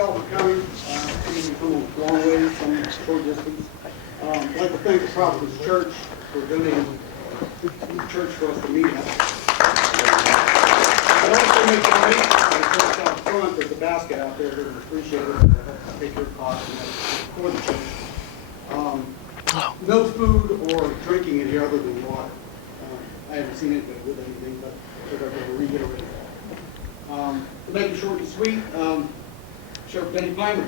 y'all for coming. You've come a long way from short distance. I'd like to thank the Providence Church for donating the church for us to meet at. I'd also make a donation out front. There's a basket out there that would appreciate it. Take your cost for the church. No food or drinking in here other than water. I haven't seen it with anything, but I figured I would reiterate that. To make it short and sweet, Sheriff Denny Peyman.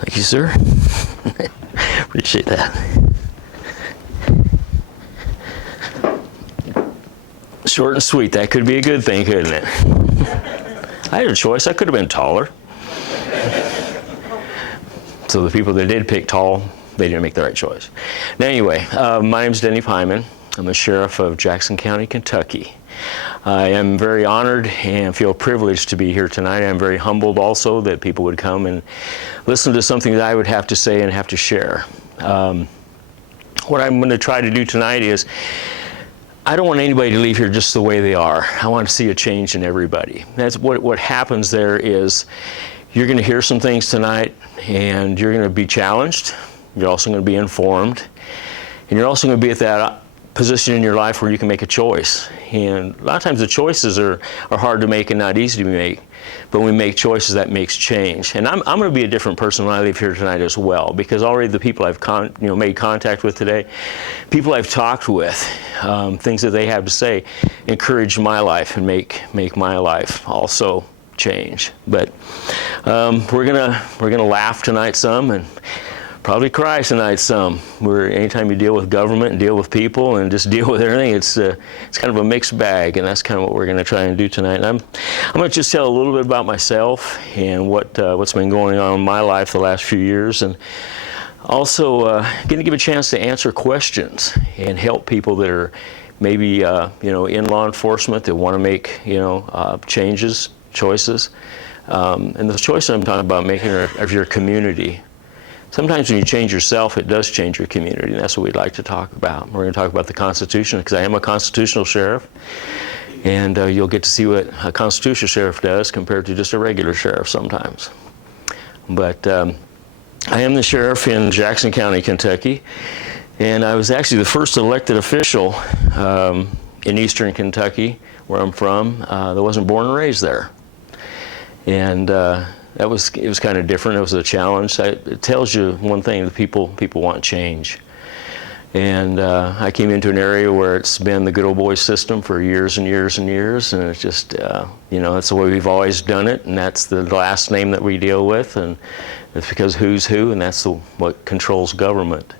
Thank you, sir. Appreciate that. Short and sweet, that could be a good thing, couldn't it? I had a choice. I could have been taller. So the people that did pick tall, they didn't make the right choice. Now anyway, my name is Denny Peyman. I'm the sheriff of Jackson County, Kentucky. I am very honored and feel privileged to be here tonight. I'm very humbled also that people would come and listen to something that I would have to say and have to share. What I'm going to try to do tonight is, I don't want anybody to leave here just the way they are. I want to see a change in everybody. That's what happens there is, you're going to hear some things tonight and you're going to be challenged. You're also going to be informed. And you're also going to be at that position in your life where you can make a choice. And a lot of times the choices are hard to make and not easy to make. But when we make choices, that makes change. And I'm going to be a different person when I leave here tonight as well, because already the people I've made contact with today, people I've talked with, things that they have to say encourage my life and make my life also change. But we're gonna laugh tonight some and probably cry tonight some. Anytime you deal with government and deal with people and just deal with everything, it's kind of a mixed bag, and that's kind of what we're going to try and do tonight. And I'm going to just tell a little bit about myself and what's been going on in my life the last few years, and also going to give a chance to answer questions and help people that are maybe in law enforcement that want to make changes, choices, and the choices I'm talking about making are of your community. Sometimes when you change yourself, it does change your community, and that's what we'd like to talk about. We're going to talk about the Constitution, because I am a constitutional sheriff, and you'll get to see what a constitutional sheriff does compared to just a regular sheriff sometimes. But I am the sheriff in Jackson County, Kentucky, and I was actually the first elected official in eastern Kentucky, where I'm from, that wasn't born and raised there. And it was kind of different. It was a challenge. It tells you one thing: the people want change. And I came into an area where it's been the good old boy system for years and years and years, and it's just that's the way we've always done it, and that's the last name that we deal with, and it's because who's who, and that's what controls government.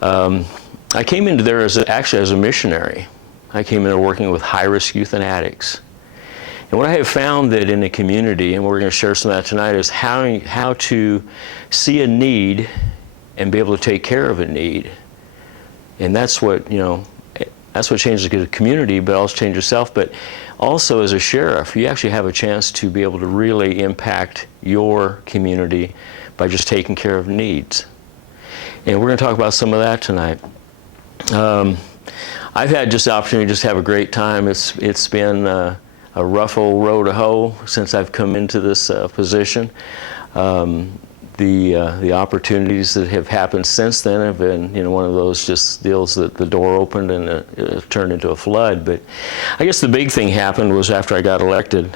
I came into there actually as a missionary. I came in there working with high-risk youth and addicts. And what I have found that in the community, and we're going to share some of that tonight, is how to see a need and be able to take care of a need. And that's what changes the community, but also changes yourself. But also as a sheriff, you actually have a chance to be able to really impact your community by just taking care of needs. And we're going to talk about some of that tonight. I've had just the opportunity to just have a great time. It's been a rough old road to hoe since I've come into this position. The opportunities that have happened since then have been, one of those just deals that the door opened and it turned into a flood. But I guess the big thing happened was after I got elected,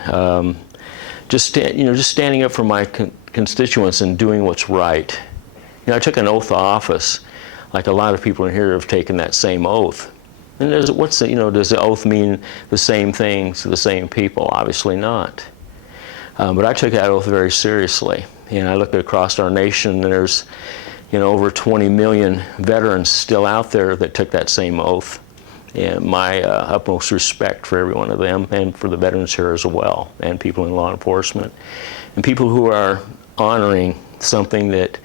just standing up for my constituents and doing what's right. I took an oath of office, like a lot of people in here have taken that same oath. And does the oath mean the same thing to the same people? Obviously not. But I took that oath very seriously. And I look across our nation, and there's, over 20 million veterans still out there that took that same oath. And my utmost respect for every one of them, and for the veterans here as well, and people in law enforcement, and people who are honoring something that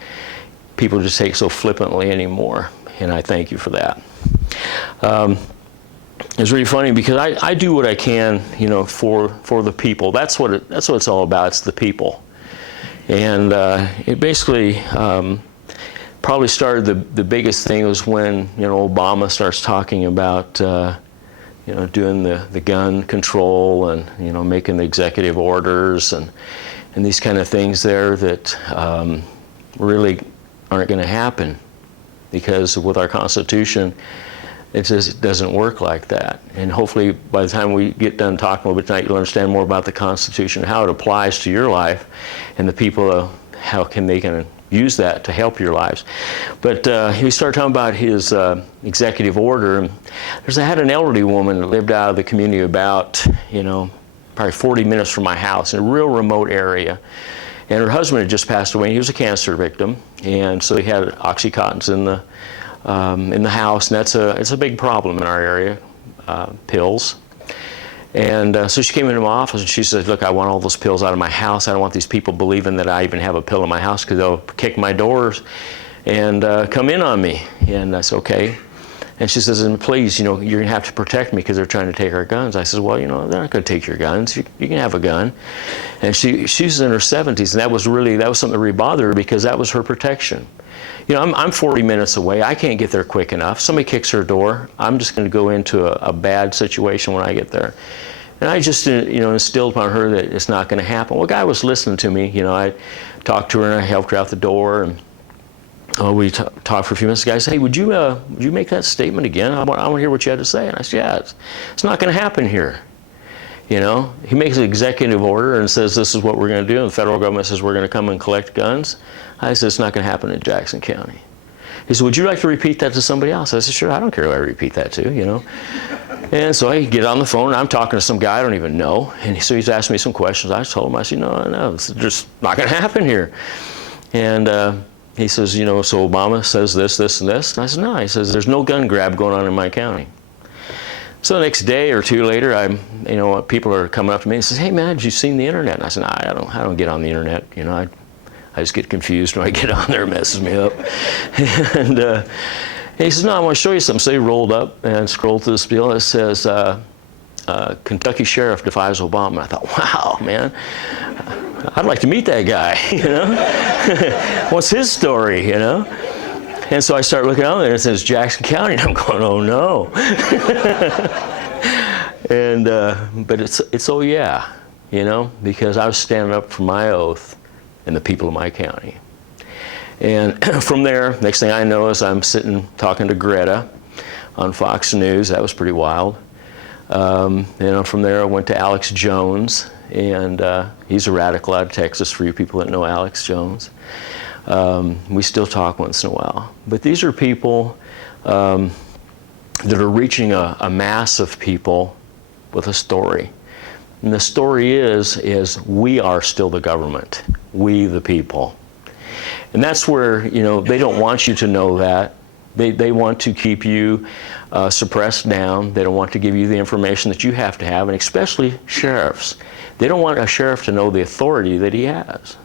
people just take so flippantly anymore. And I thank you for that. It's really funny because I do what I can, for the people. That's what it's all about. It's the people, and it basically probably started the biggest thing was when, you know, Obama starts talking about, you know, doing the gun control and, you know, making the executive orders and these kind of things there that really aren't going to happen, because with our Constitution, it just doesn't work like that. And hopefully by the time we get done talking a little bit tonight, you'll understand more about the Constitution, how it applies to your life, and the people, how can they kind of use that to help your lives. But he started talking about his executive order. I had an elderly woman that lived out of the community about, you know, probably 40 minutes from my house in a real remote area. And her husband had just passed away. He was a cancer victim, and so he had Oxycontins in the house, and it's a big problem in our area, pills. And so she came into my office and she said, look, I want all those pills out of my house. I don't want these people believing that I even have a pill in my house, because they'll kick my doors and come in on me. And I said, okay. And she says, and please, you know, you're going to have to protect me because they're trying to take our guns. I said, well, you know, they're not going to take your guns. You can have a gun. And she's in her 70s, and that was something that really bothered her, because that was her protection. You know, I'm 40 minutes away. I can't get there quick enough. Somebody kicks her door, I'm just going to go into a bad situation when I get there. And I just, you know, instilled upon her that it's not going to happen. Well, a guy was listening to me. You know, I talked to her and I helped her out the door, and we talked for a few minutes. The guy said, hey, would you make that statement again? I want to hear what you had to say. And I said, yeah, it's not going to happen here. You know, he makes an executive order and says this is what we're going to do, and the federal government says we're going to come and collect guns. I said, it's not going to happen in Jackson County. He said, would you like to repeat that to somebody else? I said, sure, I don't care who I repeat that to, you know. And so I get on the phone, and I'm talking to some guy I don't even know, and so he's asking me some questions. I told him, I said, no, it's just not going to happen here. And he says, you know, so Obama says this, this, and this. And I said, no. He says, there's no gun grab going on in my county. So the next day or two later, you know, people are coming up to me and says, hey man, have you seen the internet? And I said, no, I don't get on the internet. You know, I just get confused when I get on there. It messes me up. And he says, no, I want to show you something. So he rolled up and scrolled through this deal. It says, Kentucky Sheriff defies Obama. I thought, wow, man, I'd like to meet that guy, you know? What's his story, you know? And so I start looking out there, and it says Jackson County, and I'm going, oh no. And, but it's oh yeah, you know, because I was standing up for my oath and the people of my county. And from there, next thing I know is I'm sitting talking to Greta on Fox News. That was pretty wild. And from there I went to Alex Jones, and he's a radical out of Texas, for you people that know Alex Jones. We still talk once in a while. But these are people that are reaching a mass of people with a story. And the story is we are still the government, we the people. And that's where, you know, they don't want you to know that. They want to keep you suppressed down. They don't want to give you the information that you have to have, and especially sheriffs. They don't want a sheriff to know the authority that he has.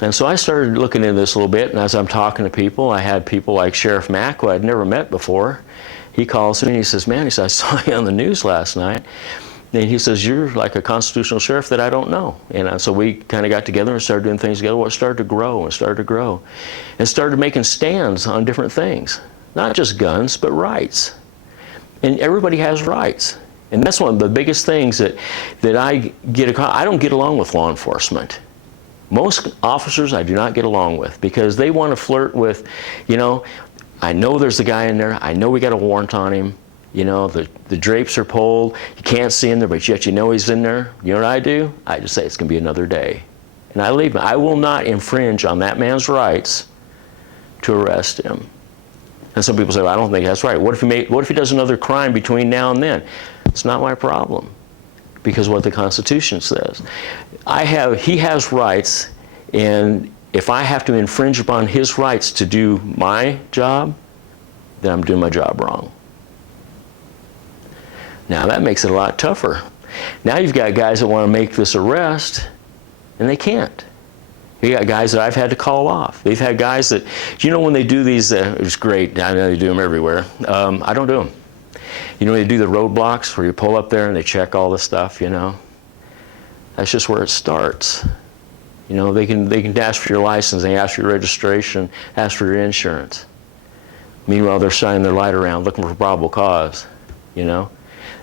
And so I started looking into this a little bit, and as I'm talking to people, I had people like Sheriff Mack, who I'd never met before. He calls me and he says, man, he says, I saw you on the news last night. And he says, you're like a constitutional sheriff that I don't know. And so we kind of got together and started doing things together. Well, it started to grow and started to grow. And started making stands on different things. Not just guns, but rights. And everybody has rights. And that's one of the biggest things that I get across. I don't get along with law enforcement. Most officers I do not get along with, because they want to flirt with, you know, I know there's a guy in there. I know we got a warrant on him. You know, the drapes are pulled. You can't see him there, but yet you know he's in there. You know what I do? I just say it's going to be another day. And I leave him. I will not infringe on that man's rights to arrest him. And some people say, well, I don't think that's right. What if he does another crime between now and then? It's not my problem, because what the Constitution says. He has rights, and if I have to infringe upon his rights to do my job, then I'm doing my job wrong. Now that makes it a lot tougher. Now you've got guys that want to make this arrest, and they can't. You got guys that I've had to call off. They've had guys that, you know, when they do these, it's great, I know they do them everywhere. I don't do them. You know, they do the roadblocks where you pull up there and they check all the stuff, you know. That's just where it starts. You know, they can ask for your license, they ask for your registration, ask for your insurance. Meanwhile, they're shining their light around looking for probable cause, you know.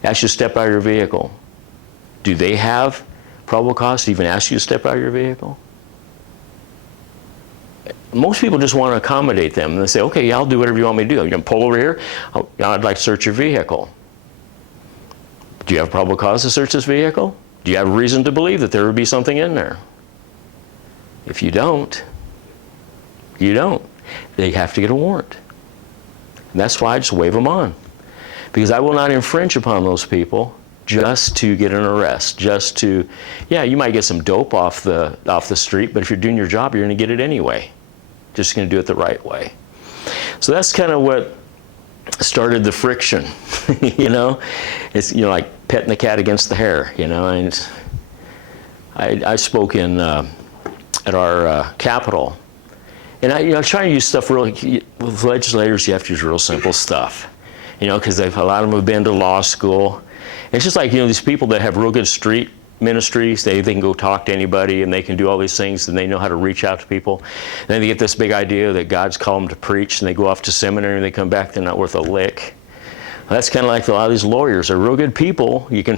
Ask you to step out of your vehicle. Do they have probable cause to even ask you to step out of your vehicle? Most people just want to accommodate them. And they say, okay, yeah, I'll do whatever you want me to do. You're going to pull over here? I'd like to search your vehicle. Do you have probable cause to search this vehicle? Do you have reason to believe that there would be something in there? If you don't, you don't. They have to get a warrant. And that's why I just wave them on. Because I will not infringe upon those people just to get an arrest, just to, yeah, you might get some dope off the street, but if you're doing your job, you're going to get it anyway. Just going to do it the right way. So that's kind of what started the friction, you know. It's, you know, like petting the cat against the hair, you know. And I spoke in at our Capitol, and I try to use stuff really, with legislators you have to use real simple stuff, you know, because a lot of them have been to law school. It's just like, you know, these people that have real good street ministries, they can go talk to anybody and they can do all these things and they know how to reach out to people. And then they get this big idea that God's called them to preach, and they go off to seminary and they come back, they're not worth a lick. Well, that's kind of like a lot of these lawyers. They're real good people. You can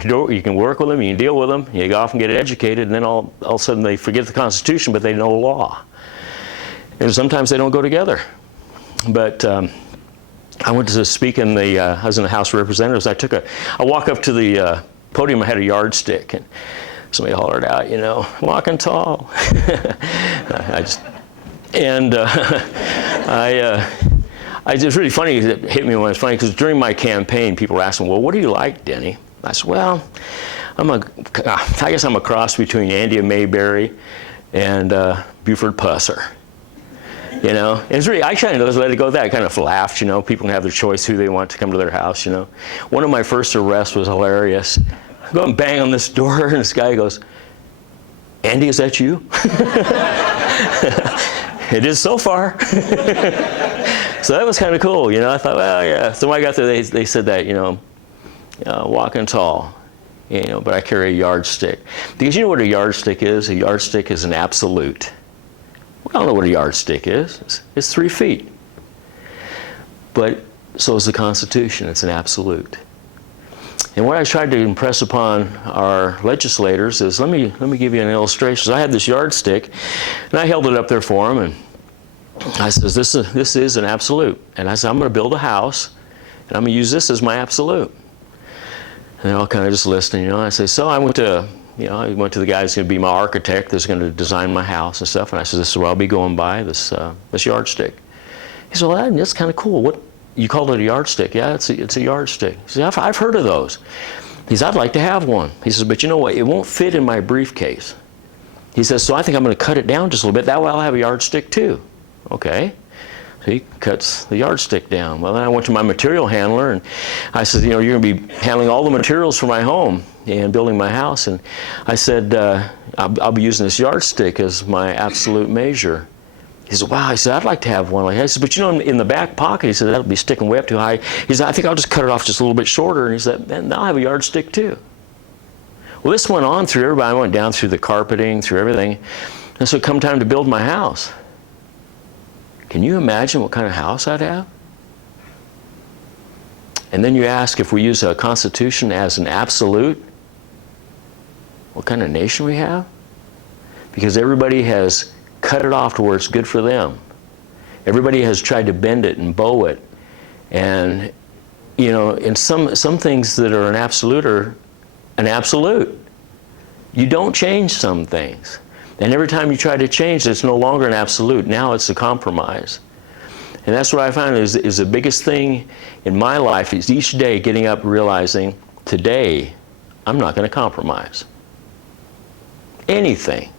work with them, you can deal with them, you go off and get educated, and then all of a sudden they forget the Constitution, but they know law. And sometimes they don't go together. But I went to speak in I was in the House of Representatives. I walk up to the podium, I had a yardstick, and somebody hollered out, you know, walking tall. It's really funny, it hit me when it was funny, because during my campaign, people were asking, well, what do you like, Denny? I said, well, I guess I'm a cross between Andy Mayberry and Buford Pusser. You know, and it's really, I kind of let it go that. I kind of laughed, you know, people can have their choice who they want to come to their house, you know. One of my first arrests was hilarious. I go and bang on this door, and this guy goes, Andy, is that you? It is so far. So that was kind of cool, you know. I thought, well, yeah. So when I got there, they said that, you know, walking tall, you know, but I carry a yardstick. Because you know what a yardstick is? A yardstick is an absolute. I don't know what a yardstick is. It's 3 feet. But so is the Constitution. It's an absolute. And what I tried to impress upon our legislators is, let me give you an illustration. So I had this yardstick, and I held it up there for them, and I says, this is an absolute. And I said, I'm going to build a house, and I'm going to use this as my absolute. And they're all kind of just listening, you know. I say, so I went to the guy who's going to be my architect, that's going to design my house and stuff. And I said, this is what I'll be going by, this yardstick. He said, well, that's kind of cool. What, you called it a yardstick? Yeah, it's a yardstick. He said, I've heard of those. He said, I'd like to have one. He says, but you know what? It won't fit in my briefcase. He says, so I think I'm going to cut it down just a little bit. That way I'll have a yardstick too. Okay. So he cuts the yardstick down. Well, then I went to my material handler, and I said, you know, you're going to be handling all the materials for my home and building my house. And I said, I'll be using this yardstick as my absolute measure. He said, wow. He said, I'd like to have one like that. I said, but you know, in the back pocket, he said, that'll be sticking way up too high. He said, I think I'll just cut it off just a little bit shorter. And he said, then I'll have a yardstick too. Well, this went on through everybody. I went down through the carpeting, through everything. And so come time to build my house. Can you imagine what kind of house I'd have? And then you ask, if we use a Constitution as an absolute, what kind of nation we have? Because everybody has cut it off to where it's good for them. Everybody has tried to bend it and bow it. And, you know, and some things that are an absolute are an absolute. You don't change some things. And every time you try to change it, it's no longer an absolute. Now it's a compromise. And that's what I find is the biggest thing in my life is each day getting up realizing, today, I'm not going to compromise. Anything.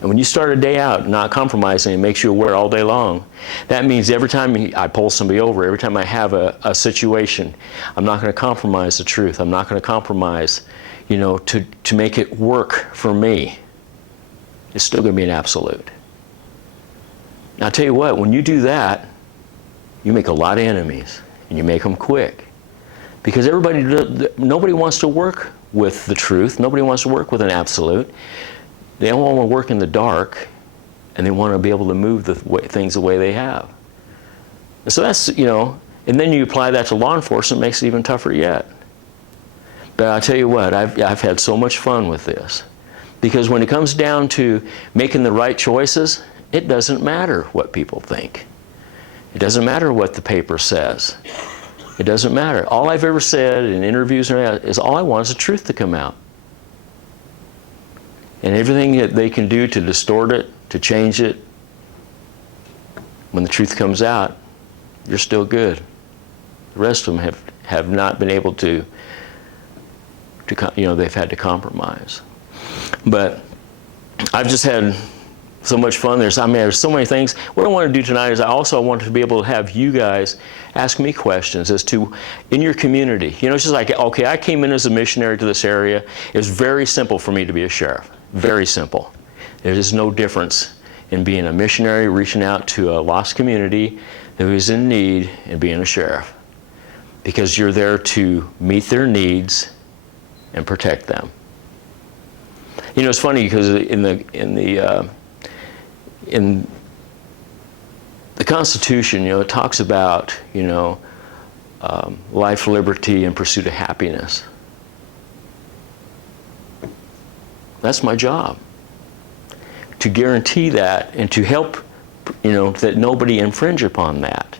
And when you start a day out not compromising, it makes you aware all day long. That means every time I pull somebody over, every time I have a situation, I'm not going to compromise the truth. I'm not going to compromise, you know, to make it work for me. It's still going to be an absolute. Now, I'll tell you what, when you do that, you make a lot of enemies, and you make them quick. Because nobody wants to work with the truth. Nobody wants to work with an absolute. They don't want to work in the dark, and they want to be able to move things the way they have. And so that's, and then you apply that to law enforcement, it makes it even tougher yet. But I'll tell you what, I've had so much fun with this. Because when it comes down to making the right choices, it doesn't matter what people think. It doesn't matter what the paper says. It doesn't matter. All I've ever said in interviews is all I want is the truth to come out. And everything that they can do to distort it, to change it, when the truth comes out, you're still good. The rest of them have not been able to they've had to compromise. But I've just had so much fun. There's so many things. What I want to do tonight is I also want to be able to have you guys ask me questions as to, in your community. It's just like, okay, I came in as a missionary to this area. It's very simple for me to be a sheriff. Very simple. There is no difference in being a missionary, reaching out to a lost community who is in need, and being a sheriff. Because you're there to meet their needs and protect them. It's funny because in the Constitution, it talks about life, liberty, and pursuit of happiness. That's my job, to guarantee that and to help, that nobody infringe upon that.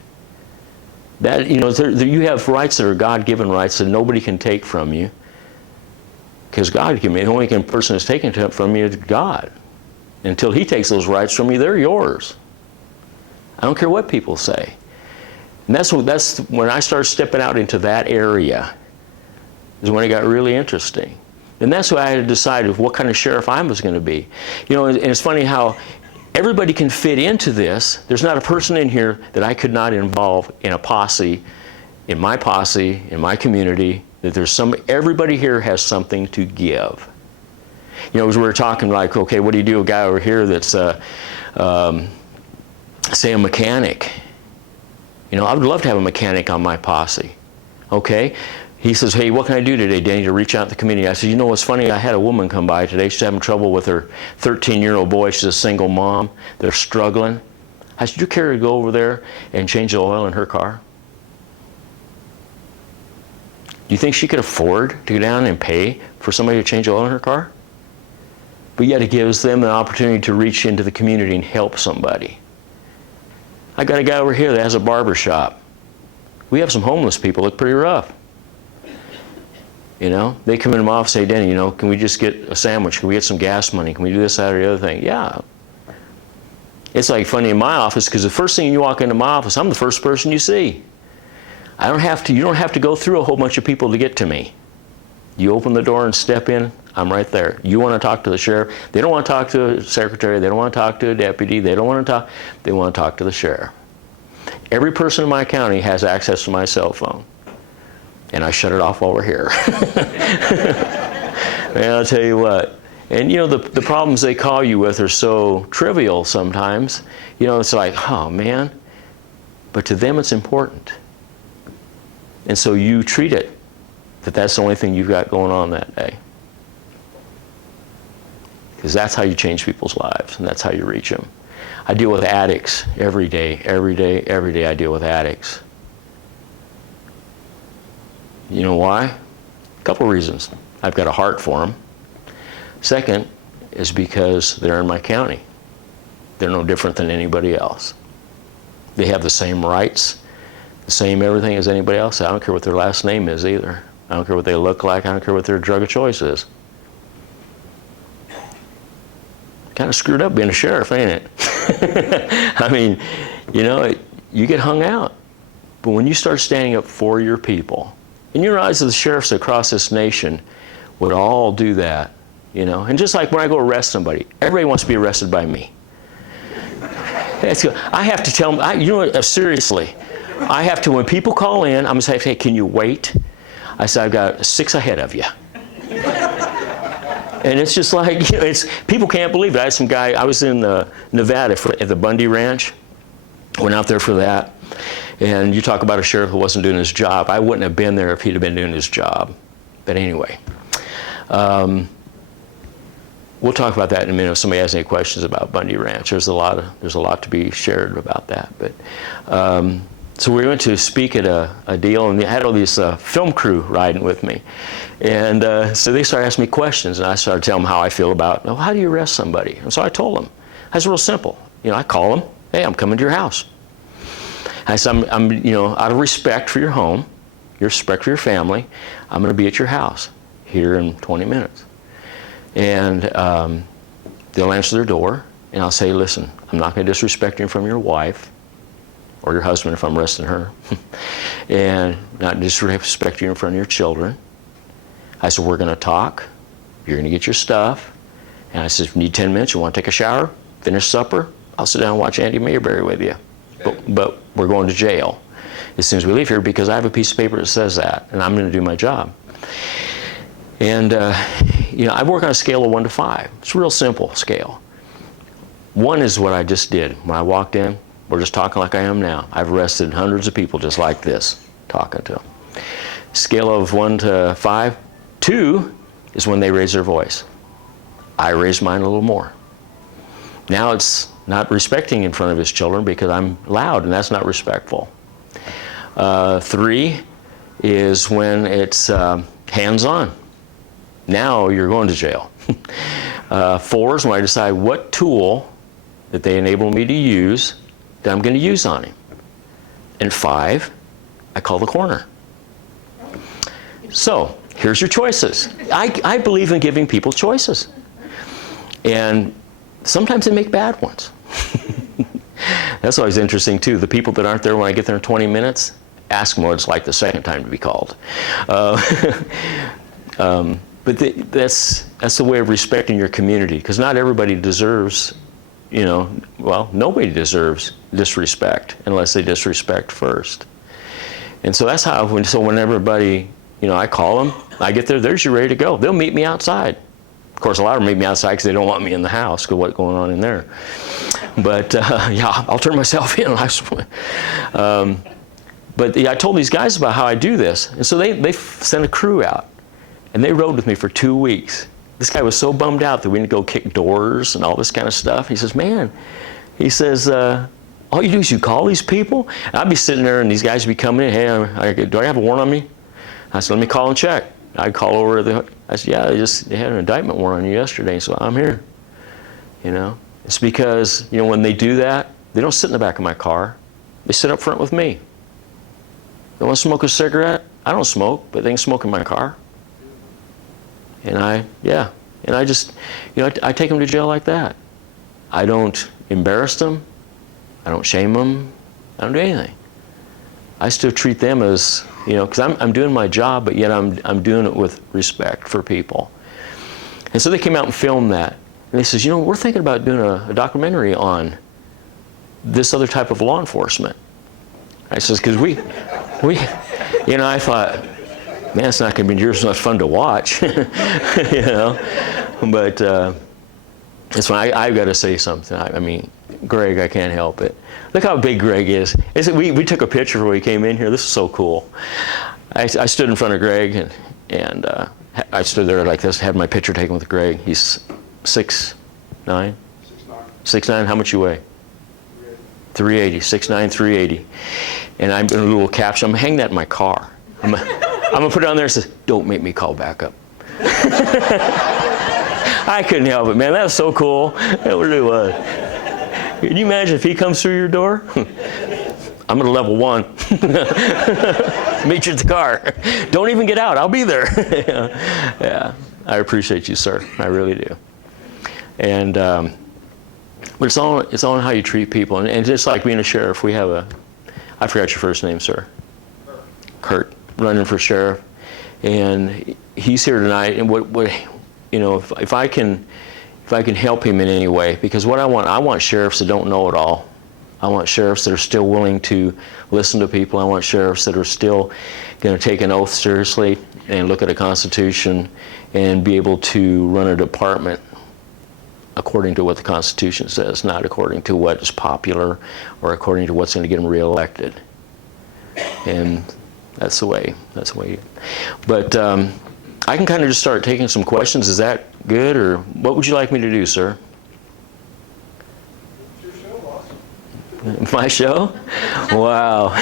That you have rights that are God-given rights that nobody can take from you. Because God can, the only person that's taken it from you is God. Until He takes those rights from you, they're yours. I don't care what people say. And that's when I started stepping out into that area, is when it got really interesting. And that's why I had to decide what kind of sheriff I was going to be. And it's funny how everybody can fit into this. There's not a person in here that I could not involve in a posse, in my community. That everybody here has something to give. As we were talking, like, okay, what do you do with a guy over here that's, say, a mechanic? I would love to have a mechanic on my posse. Okay? He says, hey, what can I do today, Danny, to reach out to the community? I said, what's funny? I had a woman come by today. She's having trouble with her 13-year-old boy. She's a single mom. They're struggling. I said, you care to go over there and change the oil in her car? Do you think she could afford to go down and pay for somebody to change the oil in her car? But yet it gives them an opportunity to reach into the community and help somebody. I got a guy over here that has a barber shop. We have some homeless people that look pretty rough. They come in my office and say, Denny, can we just get a sandwich? Can we get some gas money? Can we do this, that, or the other thing? Yeah. It's like funny in my office, because the first thing you walk into my office, I'm the first person you see. You don't have to go through a whole bunch of people to get to me. You open the door and step in, I'm right there. You want to talk to the sheriff? They don't want to talk to a secretary, they don't want to talk to a deputy, they want to talk to the sheriff. Every person in my county has access to my cell phone. And I shut it off while we're here. And I'll tell you what, and the problems they call you with are so trivial sometimes. It's like, oh man, but to them it's important. And so you treat it that that's the only thing you've got going on that day. Because that's how you change people's lives, and that's how you reach them. I deal with addicts every day I deal with addicts. You know why? A couple reasons. I've got a heart for them. Second is because they're in my county. They're no different than anybody else. They have the same rights, the same everything as anybody else. I don't care what their last name is either. I don't care what they look like. I don't care what their drug of choice is. Kind of screwed up being a sheriff, ain't it? I mean, you get hung out. But when you start standing up for your people, and you realize that the sheriffs across this nation would all do that, And just like when I go arrest somebody, everybody wants to be arrested by me. I have to tell them, seriously, I have to, when people call in, I'm going to say, hey, can you wait? I said, I've got 6 ahead of you. And it's just like, people can't believe it. I had some guy, I was in Nevada at the Bundy Ranch, went out there for that. And you talk about a sheriff who wasn't doing his job. I wouldn't have been there if he'd have been doing his job. But anyway. One we'll talk about that in a minute if somebody has any questions about Bundy Ranch. There's a lot to be shared about that. But so we went to speak at a deal, and they had all these film crew riding with me. And so they started asking me questions, and I started telling them how I feel about, oh, how do you arrest somebody? And so I told them. That's real simple. I call them, hey, I'm coming to your house. I said, I'm out of respect for your home, your respect for your family, I'm going to be at your house here in 20 minutes. And they'll answer their door, and I'll say, listen, I'm not going to disrespect you from your wife, or your husband if I'm arresting her, and not disrespect you in front of your children. I said, we're going to talk, you're going to get your stuff, and I said, if you need 10 minutes, you want to take a shower, finish supper, I'll sit down and watch Andy Mayberry with you. But we're going to jail as soon as we leave here because I have a piece of paper that says that, and I'm going to do my job. And I work on a scale of 1 to 5. It's a real simple scale. 1 is what I just did. When I walked in, we're just talking like I am now. I've arrested hundreds of people just like this, talking to them. Scale of 1 to 5. 2 is when they raise their voice. I raise mine a little more. Now it's not respecting in front of his children because I'm loud, and that's not respectful. 3 is when it's hands-on. Now you're going to jail. 4 is when I decide what tool that they enable me to use that I'm going to use on him. And 5, I call the coroner. So here's your choices. I believe in giving people choices. And sometimes they make bad ones. That's always interesting too. The people that aren't there when I get there in 20 minutes, ask them what it's like the second time to be called. But that's the way of respecting your community, because not everybody deserves, nobody deserves disrespect unless they disrespect first. And so that's how, when everybody, I call them, I get there, there's you ready to go. They'll meet me outside. Of course, a lot of them meet me outside because they don't want me in the house because what's going on in there. But yeah, I'll turn myself in. But I told these guys about how I do this. And so they sent a crew out. And they rode with me for 2 weeks. This guy was so bummed out that we need to go kick doors and all this kind of stuff. He says, man, all you do is you call these people? And I'd be sitting there and these guys would be coming in, hey, do I have a warrant on me? I said, let me call and check. I'd call over I said, yeah, they had an indictment warrant on you yesterday, so I'm here. It's because, when they do that, they don't sit in the back of my car. They sit up front with me. They want to smoke a cigarette? I don't smoke, but they can smoke in my car. And I take them to jail like that. I don't embarrass them. I don't shame them. I don't do anything. I still treat them as, because I'm doing my job, but yet I'm doing it with respect for people. And so they came out and filmed that. And they says, we're thinking about doing a documentary on this other type of law enforcement. I says, because I thought, man, it's not going to be near as much fun to watch, But it's when I've got to say something. Greg, I can't help it. Look how big Greg is. We took a picture when we came in here. This is so cool. I stood in front of Greg, and I stood there like this, had my picture taken with Greg. He's 6'9"? 6'9". How much you weigh? 380. 6'9", 380. And I'm in a little caption. I'm going to hang that in my car. I'm going to put it on there and say, don't make me call back up. I couldn't help it, man. That was so cool. It really was. Can you imagine if he comes through your door? I'm at a level 1. Meet you at the car. Don't even get out. I'll be there. Yeah. I appreciate you, sir. I really do. And but it's all in how you treat people. And just like being a sheriff, we have I forgot your first name, sir. Kurt, running for sheriff. And he's here tonight. And if I can help him in any way, because what I want sheriffs that don't know it all. I want sheriffs that are still willing to listen to people. I want sheriffs that are still going to take an oath seriously and look at a constitution and be able to run a department according to what the Constitution says, not according to what is popular or according to what's going to get them reelected. And that's the way. But I can kind of just start taking some questions. Is that good, or what would you like me to do, sir? It's your show, boss. My show? Wow.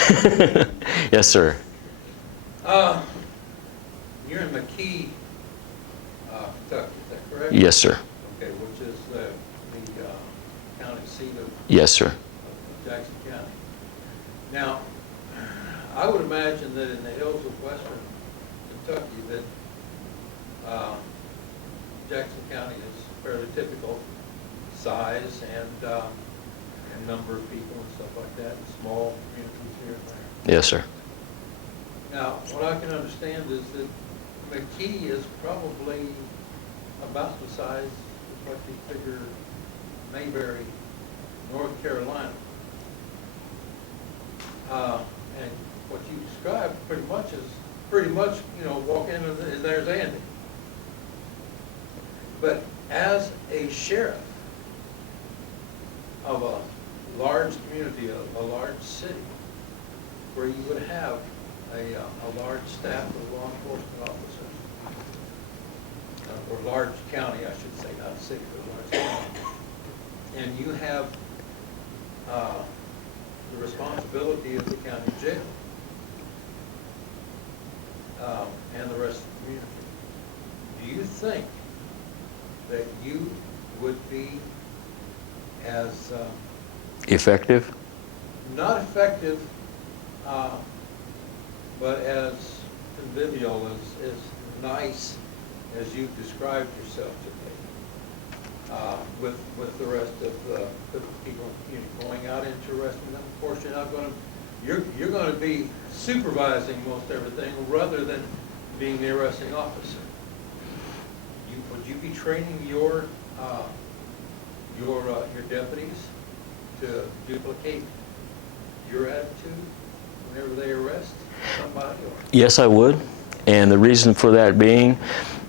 Yes, sir. You're in McKee, Kentucky, is that correct? Yes, sir. Okay, which is the county seat of Yes, sir. Jackson County. Now, I would imagine that in the hills of western Kentucky that Jackson County is fairly typical size and number of people and stuff like that, and small communities here and there. Yes, sir. Now, what I can understand is that McKee is probably about the size of what you figure Mayberry, North Carolina. And what you described pretty much, you know, walk in and there's Andy. But as a sheriff of a large community, a large city, where you would have a large staff of law enforcement officers, or large county, I should say, not city, but large county, and you have the responsibility of the county jail and the rest of the community. Do you think that you would be as Effective? not effective, but as convivial, as nice as you described yourself to be, with the rest of the people, you know, going out and arresting them? Of course, you're not going to, you're going to be supervising most everything rather than being the arresting officer. Would you be training your deputies to duplicate your attitude whenever they arrest somebody? Or? Yes, I would. And the reason for that being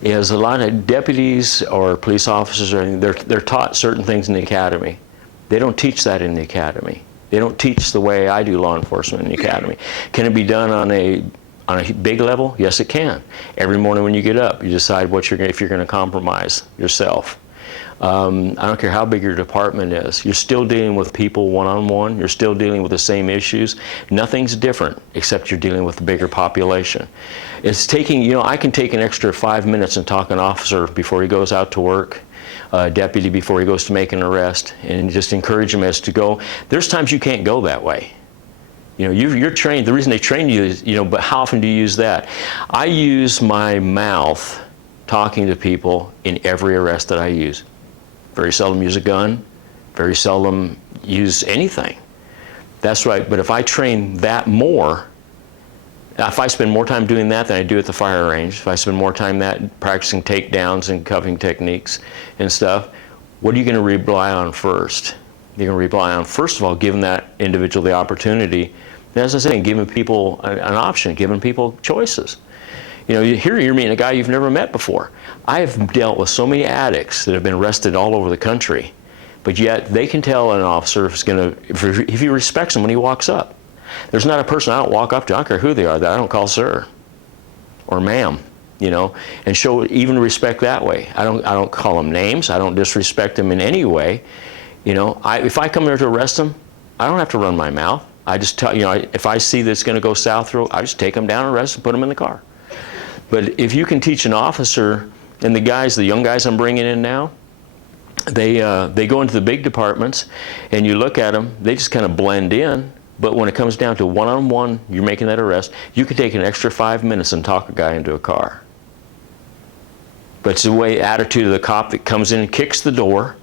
is a lot of deputies or police officers, they're taught certain things in the academy. They don't teach that in the academy. They don't teach the way I do law enforcement in the academy. Can it be done on a big level? Yes, it can. Every morning when you get up, you decide if you're going to compromise yourself. I don't care how big your department is. You're still dealing with people one-on-one. You're still dealing with the same issues. Nothing's different except you're dealing with a bigger population. It's taking, you know, I can take an extra 5 minutes and talk an officer before he goes out to work, a deputy before he goes to make an arrest, and just encourage him as to go. There's times you can't go that way. You know, you're trained. The reason they train you is, you know, but how often do you use that? I use my mouth talking to people in every arrest that I use. Very seldom use a gun, very seldom use anything. That's right, but if I train that more, if I spend more time doing that than I do at the fire range, if I spend more time practicing takedowns and cuffing techniques and stuff, what are you going to rely on first? You're going to rely on, first of all, giving that individual the opportunity, and as I say, giving people an option, giving people choices. You know, here you're meeting a guy you've never met before. I've dealt with so many addicts that have been arrested all over the country, but yet they can tell an officer if he respects him when he walks up. There's not a person I don't walk up to, I don't care who they are, that I don't call sir or ma'am, you know, and show even respect that way. I don't call them names. I don't disrespect them in any way. You know, if I come there to arrest them, I don't have to run my mouth. I just tell, you know, if I see that's going to go south, I just take them down, arrest them, put them in the car. But if you can teach an officer, and the young guys I'm bringing in now, they go into the big departments, and you look at them, they just kind of blend in. But when it comes down to one-on-one, you're making that arrest, you can take an extra 5 minutes and talk a guy into a car. But it's the attitude of the cop that comes in and kicks the door,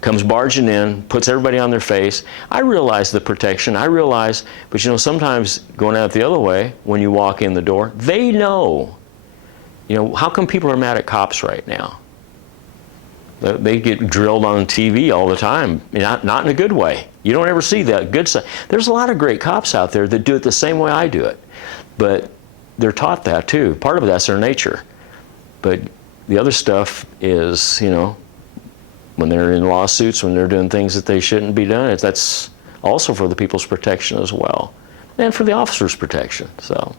comes barging in, puts everybody on their face. I realize the protection, but you know, sometimes going out the other way, when you walk in the door, they know. You know, how come people are mad at cops right now? They get drilled on TV all the time, not in a good way. You don't ever see that good side. There's a lot of great cops out there that do it the same way I do it, but they're taught that too. Part of that's their nature. But the other stuff is, you know, when they're in lawsuits, when they're doing things that they shouldn't be doing, that's also for the people's protection as well, and for the officers' protection. So,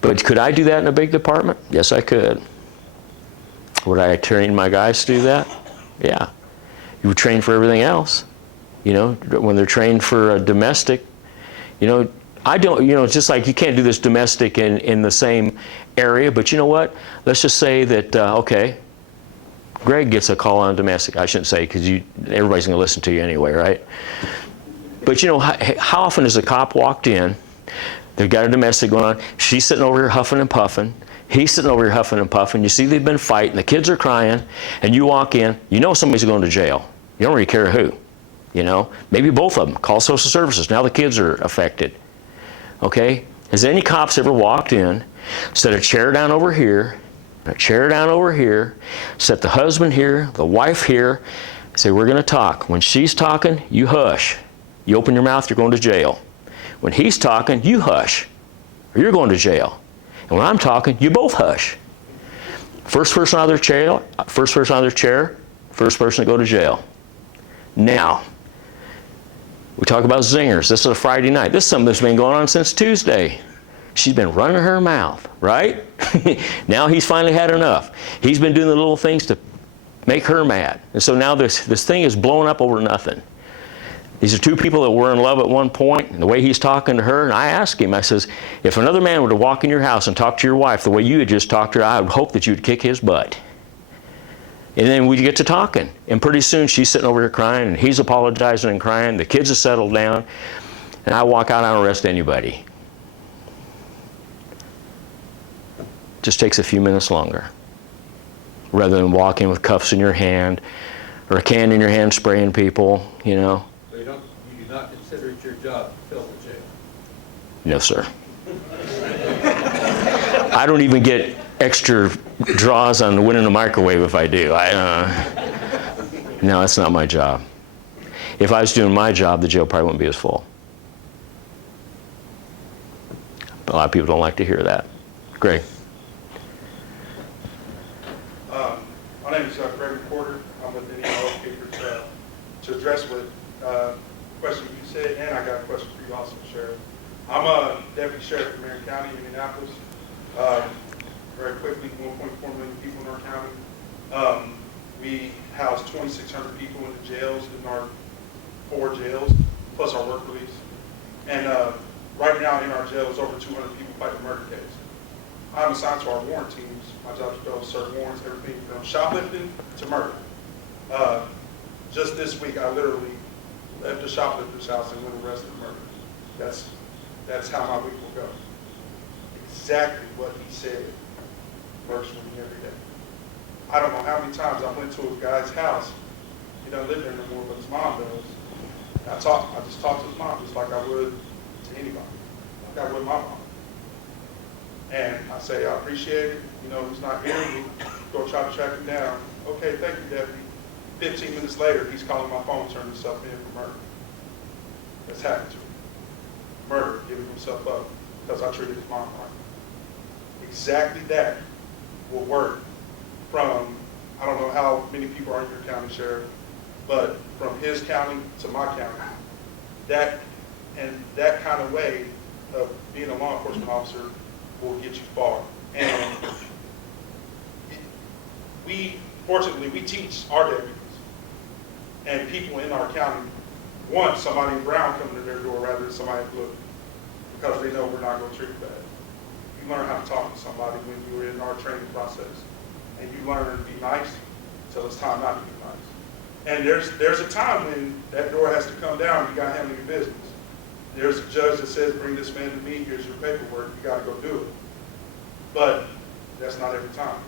but could I do that in a big department? Yes, I could. Would I train my guys to do that? Yeah. You would train for everything else. You know, when they're trained for a domestic, you know, I don't, you know, it's just like you can't do this domestic in the same area, but you know what? Let's just say that, okay, Greg gets a call on domestic. I shouldn't say, because everybody's going to listen to you anyway, right? But you know, how often has a cop walked in, they've got a domestic going on, she's sitting over here huffing and puffing, he's sitting over here huffing and puffing, you see they've been fighting, the kids are crying, and you walk in, you know somebody's going to jail. You don't really care who, you know? Maybe both of them. Call social services. Now the kids are affected. Okay? Has any cops ever walked in, set a chair down over here, a chair down over here, set the husband here, the wife here, say, we're going to talk. When she's talking, you hush. You open your mouth, you're going to jail. When he's talking, you hush, or you're going to jail. And when I'm talking, you both hush. First person out of their chair, first person out of their chair, first person to go to jail. Now, we talk about zingers. This is a Friday night. This is something that's been going on since Tuesday. She's been running her mouth, right? Now he's finally had enough. He's been doing the little things to make her mad. And so now this thing is blowing up over nothing. These are two people that were in love at one point, and the way he's talking to her, and I asked him, I says, if another man were to walk in your house and talk to your wife the way you had just talked to her, I would hope that you'd kick his butt. And then we get to talking, and pretty soon she's sitting over here crying, and he's apologizing and crying, the kids have settled down, and I walk out, I don't arrest anybody. Just takes a few minutes longer, rather than walking with cuffs in your hand, or a can in your hand spraying people, you know. So you do not consider it your job to fill the jail? No, sir. I don't even get extra draws on winning a microwave if I do. No, that's not my job. If I was doing my job, the jail probably wouldn't be as full. But a lot of people don't like to hear that. Greg. My name is Greg Porter. I'm with Indiana Papers to address what question you said, and I got a question for you also, Sheriff. I'm a deputy sheriff in Marion County, Indianapolis. Very quickly, 1.4 million people in our county. We house 2,600 people in the jails, in our 4 jails, plus our work release. And right now in our jail is over 200 people fighting murder cases. I'm assigned to our warrant teams. My job is to go serve warrants, everything from shoplifting to murder. Just this week, I literally left a shoplifter's house and went and arrested a murderer. That's how my week will go. Exactly what he said works for me every day. I don't know how many times I went to a guy's house. He doesn't live there no more, but his mom does. I just talk to his mom just like I would to anybody, like I would my mom. And I say, I appreciate it. You know, he's not here. We go try to track him down. Okay, thank you, Deputy. 15 minutes later, he's calling my phone, turning himself in for murder. That's happened to him. Murder, giving himself up because I treated his mom right. Exactly that will work from, I don't know how many people are in your county, Sheriff, but from his county to my county. That kind of way of being a law enforcement officer will get you far. And fortunately, we teach our deputies and people in our county want somebody in brown coming to their door rather than somebody in blue, because they know we're not going to treat you bad. You learn how to talk to somebody when you're in our training process, and you learn to be nice until it's time not to be nice. And there's a time when that door has to come down. You got to handle your business. There's a judge that says, bring this man to me, here's your paperwork, you got to go do it. But that's not every time.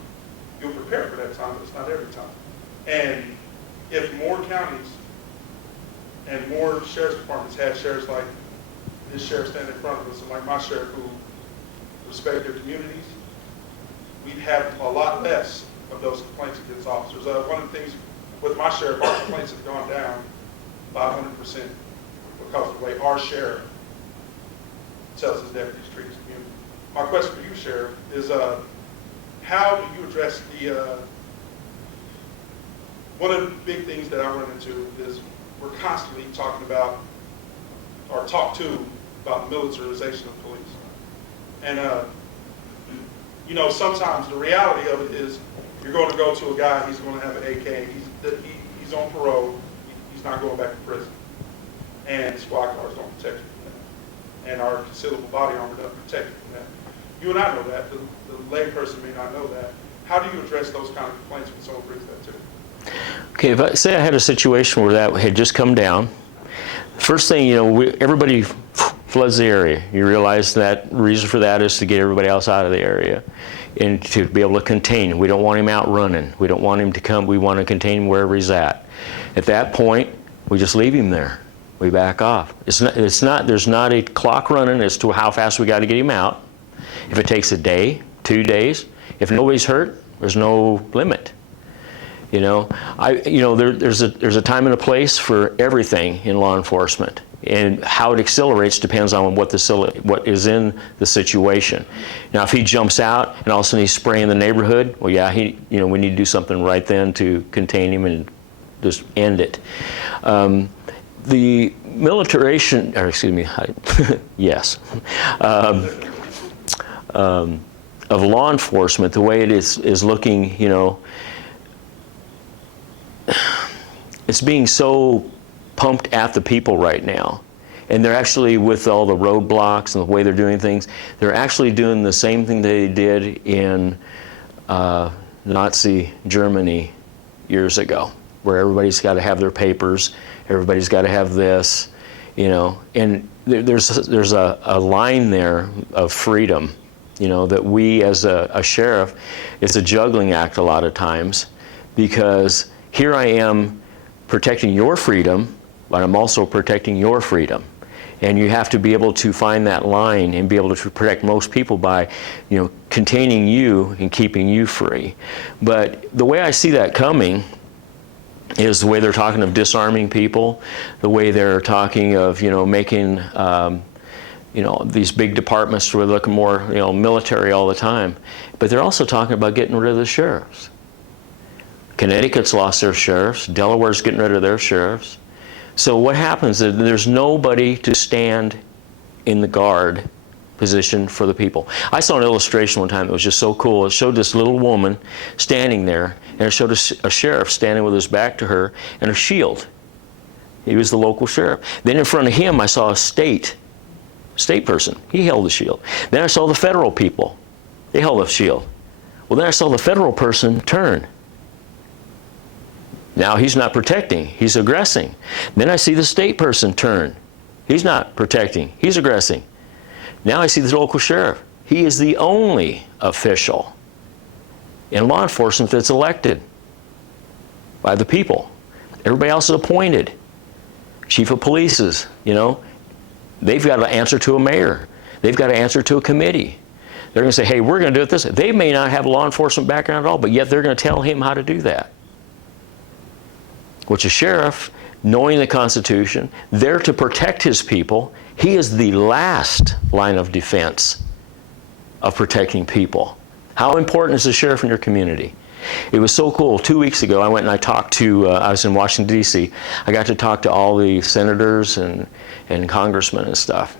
You'll prepare for that time, but it's not every time. And if more counties and more sheriff's departments had sheriffs like this sheriff standing in front of us, and like my sheriff who respect their communities, we'd have a lot less of those complaints against officers. One of the things with my sheriff, our complaints have gone down by 100% because of the way our sheriff tells his deputies treat his community. My question for you, Sheriff, is how do you address the, one of the big things that I run into is we're constantly talking about, or talk to, about the militarization of police. And, you know, sometimes the reality of it is You're going to go to a guy, he's going to have an AK, he's on parole, he's not going back to prison. And squad cars don't protect you from that. And our concealable body armor doesn't protect you from that. You and I know that, the lay person may not know that. How do you address those kind of complaints when someone brings that to you? Okay, if I say I had a situation where that had just come down, first thing, you know, everybody floods the area. You realize that reason for that is to get everybody else out of the area and to be able to contain. We don't want him out running. We don't want him to come. We want to contain him wherever he's at. At that point, we just leave him there. We back off. There's not a clock running as to how fast we got to get him out. If it takes a day, 2 days, if nobody's hurt, there's no limit. You know, there's a time and a place for everything in law enforcement, and how it accelerates depends on what is in the situation. Now, if he jumps out and all of a sudden he's spraying the neighborhood, well, yeah, we need to do something right then to contain him and just end it. The militarization, or excuse me, yes, of law enforcement, the way it is looking, you know, it's being so pumped at the people right now. And they're actually, with all the roadblocks and the way they're doing things, they're actually doing the same thing they did in Nazi Germany years ago, where everybody's got to have their papers, everybody's got to have this, you know. And there's a line there of freedom, you know, that we as a sheriff, it's a juggling act a lot of times, because here I am protecting your freedom, but I'm also protecting your freedom. And you have to be able to find that line and be able to protect most people by, you know, containing you and keeping you free. But the way I see that coming is the way they're talking of disarming people, the way they're talking of, you know, making, you know, these big departments where they're looking more, you know, military all the time. But they're also talking about getting rid of the sheriffs. Connecticut's lost their sheriffs. Delaware's getting rid of their sheriffs. So what happens is there's nobody to stand in the guard position for the people. I saw an illustration one time that was just so cool. It showed this little woman standing there, and it showed a sheriff standing with his back to her and a shield. He was the local sheriff. Then in front of him, I saw a state person. He held the shield. Then I saw the federal people. They held a shield. Well, then I saw the federal person turn. Now he's not protecting, he's aggressing. Then I see the state person turn. He's not protecting, he's aggressing. Now I see the local sheriff. He is the only official in law enforcement that's elected by the people. Everybody else is appointed. Chief of police, you know, they've got to answer to a mayor. They've got to answer to a committee. They're going to say, hey, we're going to do it this way. They may not have a law enforcement background at all, but yet they're going to tell him how to do that. Which a sheriff, knowing the Constitution, there to protect his people, he is the last line of defense of protecting people. How important is the sheriff in your community? It was so cool. 2 weeks ago, I went and I talked to, I was in Washington, D.C. I got to talk to all the senators and congressmen and stuff.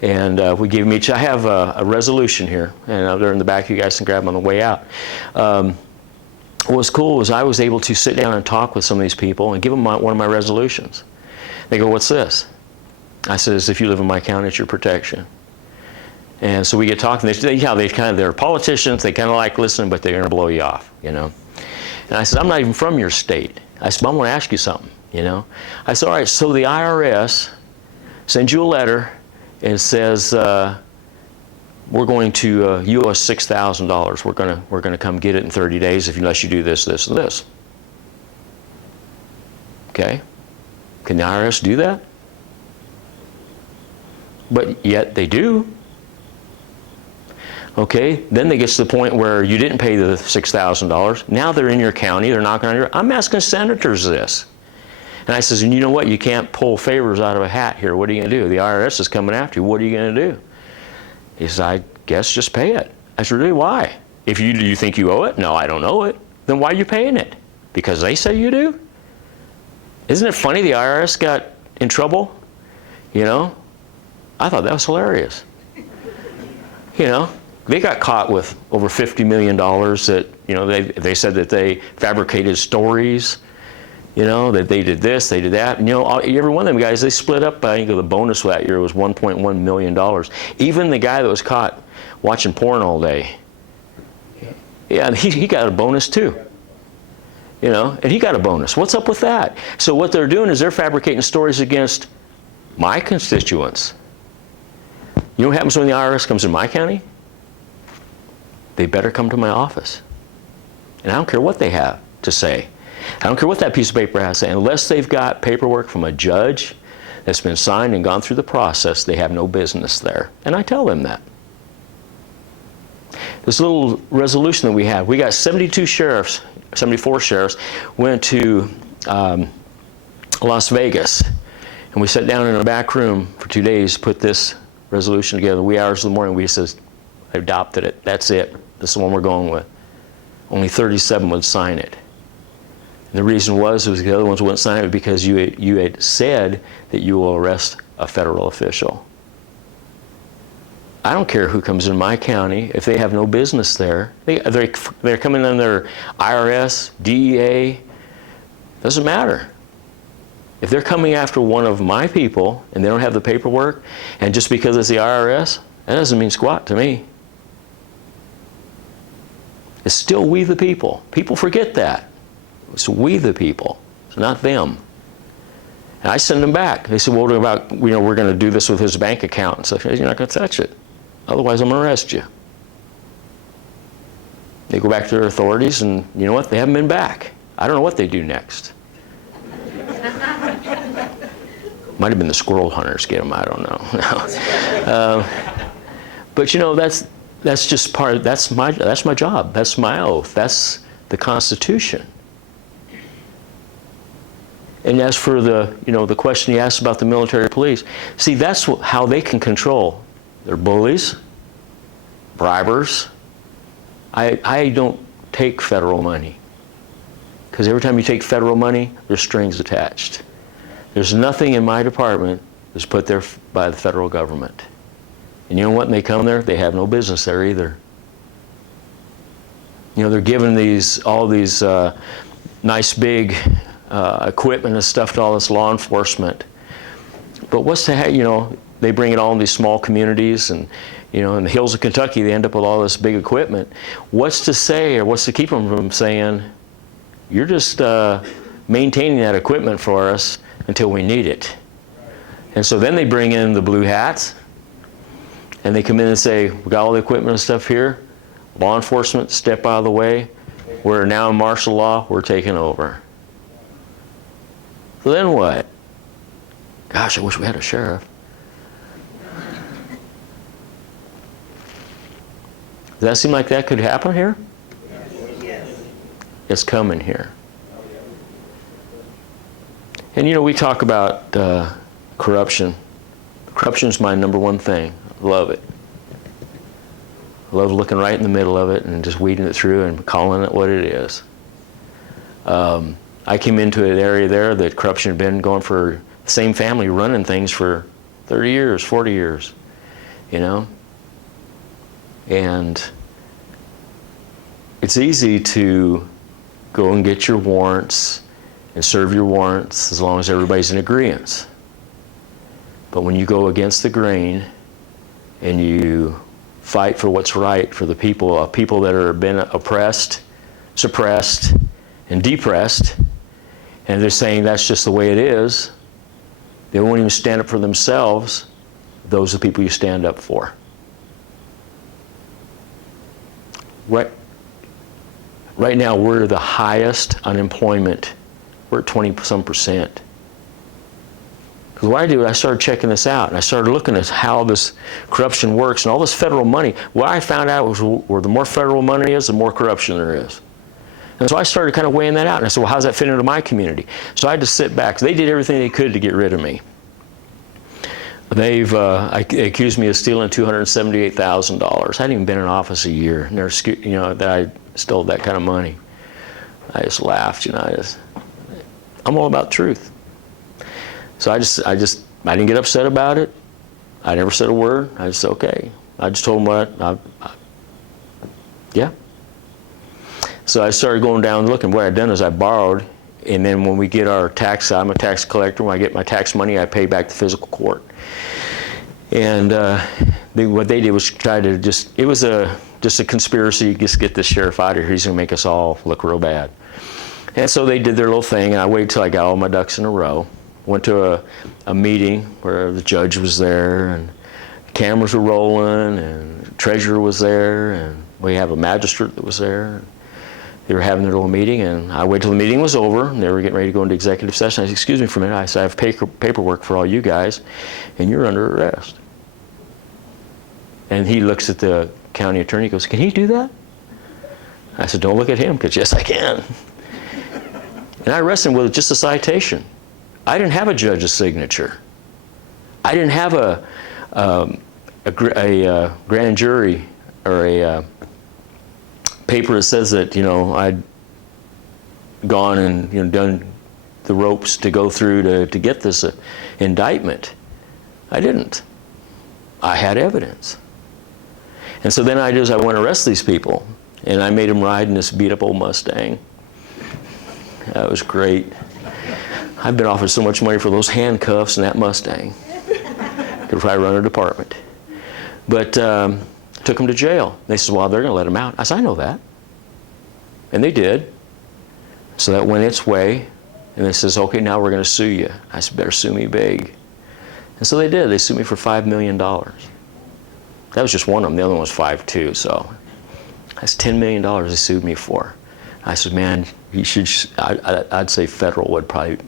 And we gave them each, I have a resolution here, and they're in the back, you guys can grab them on the way out. What was cool was I was able to sit down and talk with some of these people and give them one of my resolutions. They go, what's this? I says, if you live in my county, it's your protection. And so we get talking. They're politicians. They kind of like listening, but they're going to blow you off, you know. And I said, I'm not even from your state. I said, I'm going to ask you something, you know. I said, all right, so the IRS sends you a letter and says, we're going to you owe us $6,000. We're going to come get it in 30 days unless you do this, this, and this. Okay? Can the IRS do that? But yet they do. Okay, then they get to the point where you didn't pay the $6,000. Now they're in your county, they're knocking on your, I'm asking senators this. And I says, and you know what, you can't pull favors out of a hat here. What are you going to do? The IRS is coming after you. What are you going to do? He says, I guess just pay it. I said, really, why? If do you think you owe it? No, I don't owe it. Then why are you paying it? Because they say you do? Isn't it funny the IRS got in trouble? You know? I thought that was hilarious. You know? they got caught with over $50 million that, you know, they said that they fabricated stories, you know, that they did this, they did that. And, you know, every one of them guys, they split up, I think the bonus for that year was $1.1 million. Even the guy that was caught watching porn all day, yeah, and he got a bonus too. You know, and he got a bonus. What's up with that? So what they're doing is they're fabricating stories against my constituents. You know what happens when the IRS comes in my county? They better come to my office. And I don't care what they have to say. I don't care what that piece of paper has to say. Unless they've got paperwork from a judge that's been signed and gone through the process, they have no business there. And I tell them that. This little resolution that we have, we got 72 sheriffs, 74 sheriffs, went to Las Vegas. And we sat down in a back room for 2 days, put this resolution together. Wee hours of the morning, we said, adopted it. That's it. This is the one we're going with. Only 37 would sign it. And the reason was the other ones wouldn't sign it because you had said that you will arrest a federal official. I don't care who comes in my county. If they have no business there, they're coming in their IRS, DEA, doesn't matter. If they're coming after one of my people and they don't have the paperwork, and just because it's the IRS, that doesn't mean squat to me. It's still we the people. People forget that. It's we the people. It's not them. And I send them back. They said, well, what about, you know, we're going to do this with his bank account and stuff. You're not going to touch it. Otherwise, I'm going to arrest you. They go back to their authorities, and you know what? They haven't been back. I don't know what they do next. Might have been the squirrel hunters get them. I don't know. But you know, that's just part. That's my job. That's my oath. That's the Constitution. And as for the, you know, the question you asked about the military police, see, that's how they can control. They're bullies, bribers. I don't take federal money, because every time you take federal money, there's strings attached. There's nothing in my department that's put there by the federal government. And you know what? When they come there, they have no business there either. You know, they're given all these nice big equipment and stuff to all this law enforcement. But what's the, you know, they bring it all in these small communities, and you know, in the hills of Kentucky, they end up with all this big equipment. What's to say, or what's to keep them from saying, you're just maintaining that equipment for us until we need it? And so then they bring in the blue hats, and they come in and say, we got all the equipment and stuff here. Law enforcement, step out of the way. We're now in martial law, we're taking over. So then what? Gosh, I wish we had a sheriff. Does that seem like that could happen here? Yes. It's coming here. And you know, we talk about corruption. Corruption is my number one thing. I love it. I love looking right in the middle of it and just weeding it through and calling it what it is. I came into an area there that corruption had been going for the same family running things for 30 years, 40 years, you know? And it's easy to go and get your warrants and serve your warrants as long as everybody's in agreement. But when you go against the grain and you fight for what's right for the people that are been oppressed, suppressed, and depressed, and they're saying that's just the way it is, they won't even stand up for themselves. Those are the people you stand up for. Right now, we're the highest unemployment. We're at 20-some%. Because what I do, I started checking this out, and I started looking at how this corruption works and all this federal money. What I found out was where the more federal money is, the more corruption there is. And so I started kind of weighing that out, and I said, well, how does that fit into my community? So I had to sit back. They did everything they could to get rid of me. They accused me of stealing $278,000. I hadn't even been in office a year, and you know, that I stole that kind of money. I just laughed, you know. I'm all about truth. So I didn't get upset about it. I never said a word. I just said, okay. I just told them what Yeah. So I started going down and looking. What I'd done is I borrowed, and then when we get our tax, I'm a tax collector. When I get my tax money, I pay back to physical court. And what they did was try to it was just a conspiracy, just get this sheriff out of here. He's going to make us all look real bad. And so they did their little thing, and I waited till I got all my ducks in a row. Went to a meeting where the judge was there, and cameras were rolling, and the treasurer was there, and we have a magistrate that was there. They were having their little meeting, and I waited till the meeting was over, and they were getting ready to go into executive session. I said, excuse me for a minute. I said, I have paperwork for all you guys, and you're under arrest. And he looks at the county attorney and goes, can he do that? I said, don't look at him, because yes, I can. And I arrested him with just a citation. I didn't have a judge's signature. I didn't have a grand jury or a paper that says that, I'd gone and, done the ropes to go through to get this indictment. I didn't. I had evidence. And so then I went to arrest these people, and I made them ride in this beat-up old Mustang. That was great. I've been offered so much money for those handcuffs and that Mustang. Could probably run a department. But took them to jail. They said, well, they're going to let them out. I said, I know that. And they did. So that went its way. And they says, okay, now we're going to sue you. I said, better sue me big. And so they did. They sued me for $5 million. That was just one of them. The other one was 5.2. So that's $10 million they sued me for. I said, man, you should. I'd say federal would probably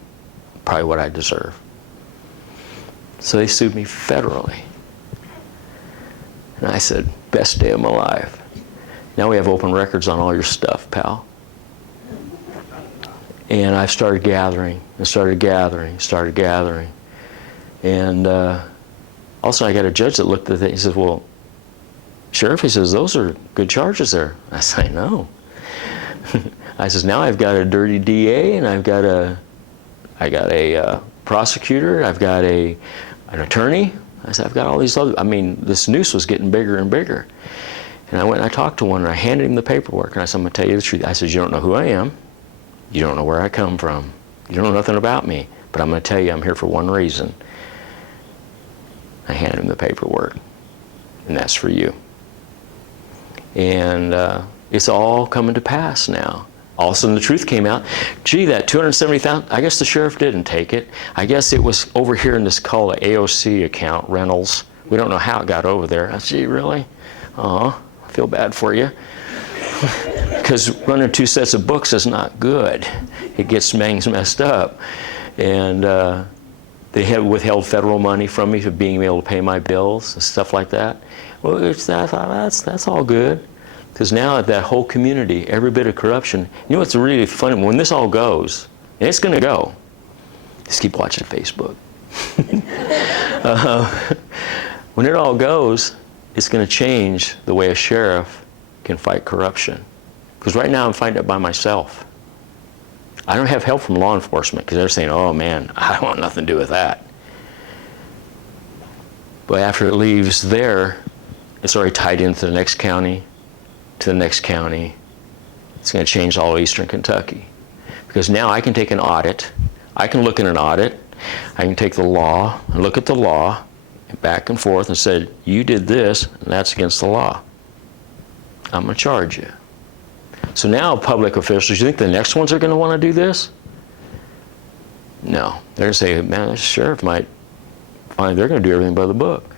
what I deserve. So they sued me federally. And I said, best day of my life. Now we have open records on all your stuff, pal. And I started gathering, and started gathering. And also I got a judge that looked at it. He says, well, Sheriff, he says, those are good charges there. I said, I know. I says, now I've got a dirty DA, and I got a prosecutor, I've got an attorney. I said, I've got all these other, this noose was getting bigger and bigger. And I went and I talked to one, and I handed him the paperwork, and I said, I'm going to tell you the truth. I said, you don't know who I am. You don't know where I come from. You don't know nothing about me. But I'm going to tell you I'm here for one reason. I handed him the paperwork, and that's for you. And it's all coming to pass now. All of a sudden the truth came out. Gee, that $270,000, I guess the sheriff didn't take it. I guess it was over here in this called an AOC account, rentals. We don't know how it got over there. I said, gee, really? I feel bad for you. Because running 2 sets of books is not good. It gets things messed up. And they had withheld federal money from me for being able to pay my bills and stuff like that. Well, I thought, that's all good. Because now that whole community, every bit of corruption, you know what's really funny? When this all goes, and it's going to go, just keep watching Facebook. When it all goes, it's going to change the way a sheriff can fight corruption. Because right now I'm fighting it by myself. I don't have help from law enforcement because they're saying, oh man, I want nothing to do with that. But after it leaves there, it's already tied into the next county, to the next county. It's going to change all of Eastern Kentucky. Because now I can take an audit, I can look at an audit, I can take the law and look at the law back and forth and say, you did this, and that's against the law. I'm going to charge you. So now public officials, you think the next ones are going to want to do this? No. They're going to say, man, the sheriff might find they're going to do everything by the book.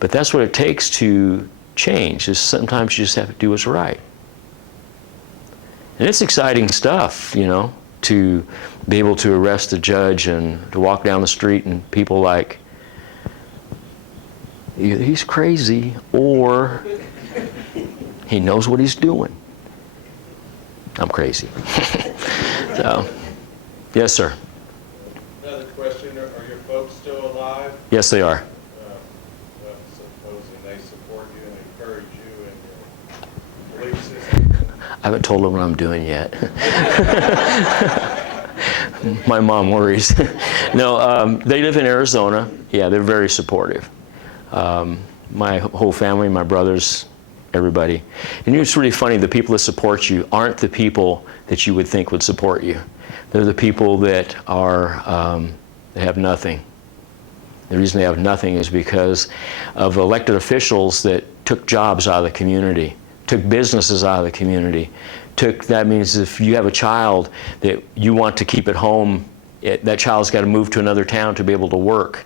But that's what it takes to change, is sometimes you just have to do what's right. And it's exciting stuff, you know, to be able to arrest a judge and to walk down the street and people like, either he's crazy or he knows what he's doing. I'm crazy. So, yes, sir. Another question, are your folks still alive? Yes, they are. Well, supposing they support you and encourage you and your belief system. I haven't told them what I'm doing yet. My mom worries. No, they live in Arizona. Yeah, they're very supportive. My whole family, my brothers, everybody. And it's really funny, the people that support you aren't the people that you would think would support you. They're the people that are, that have nothing. The reason they have nothing is because of elected officials that took jobs out of the community, took businesses out of the community. That means if you have a child that you want to keep at home, that child's got to move to another town to be able to work.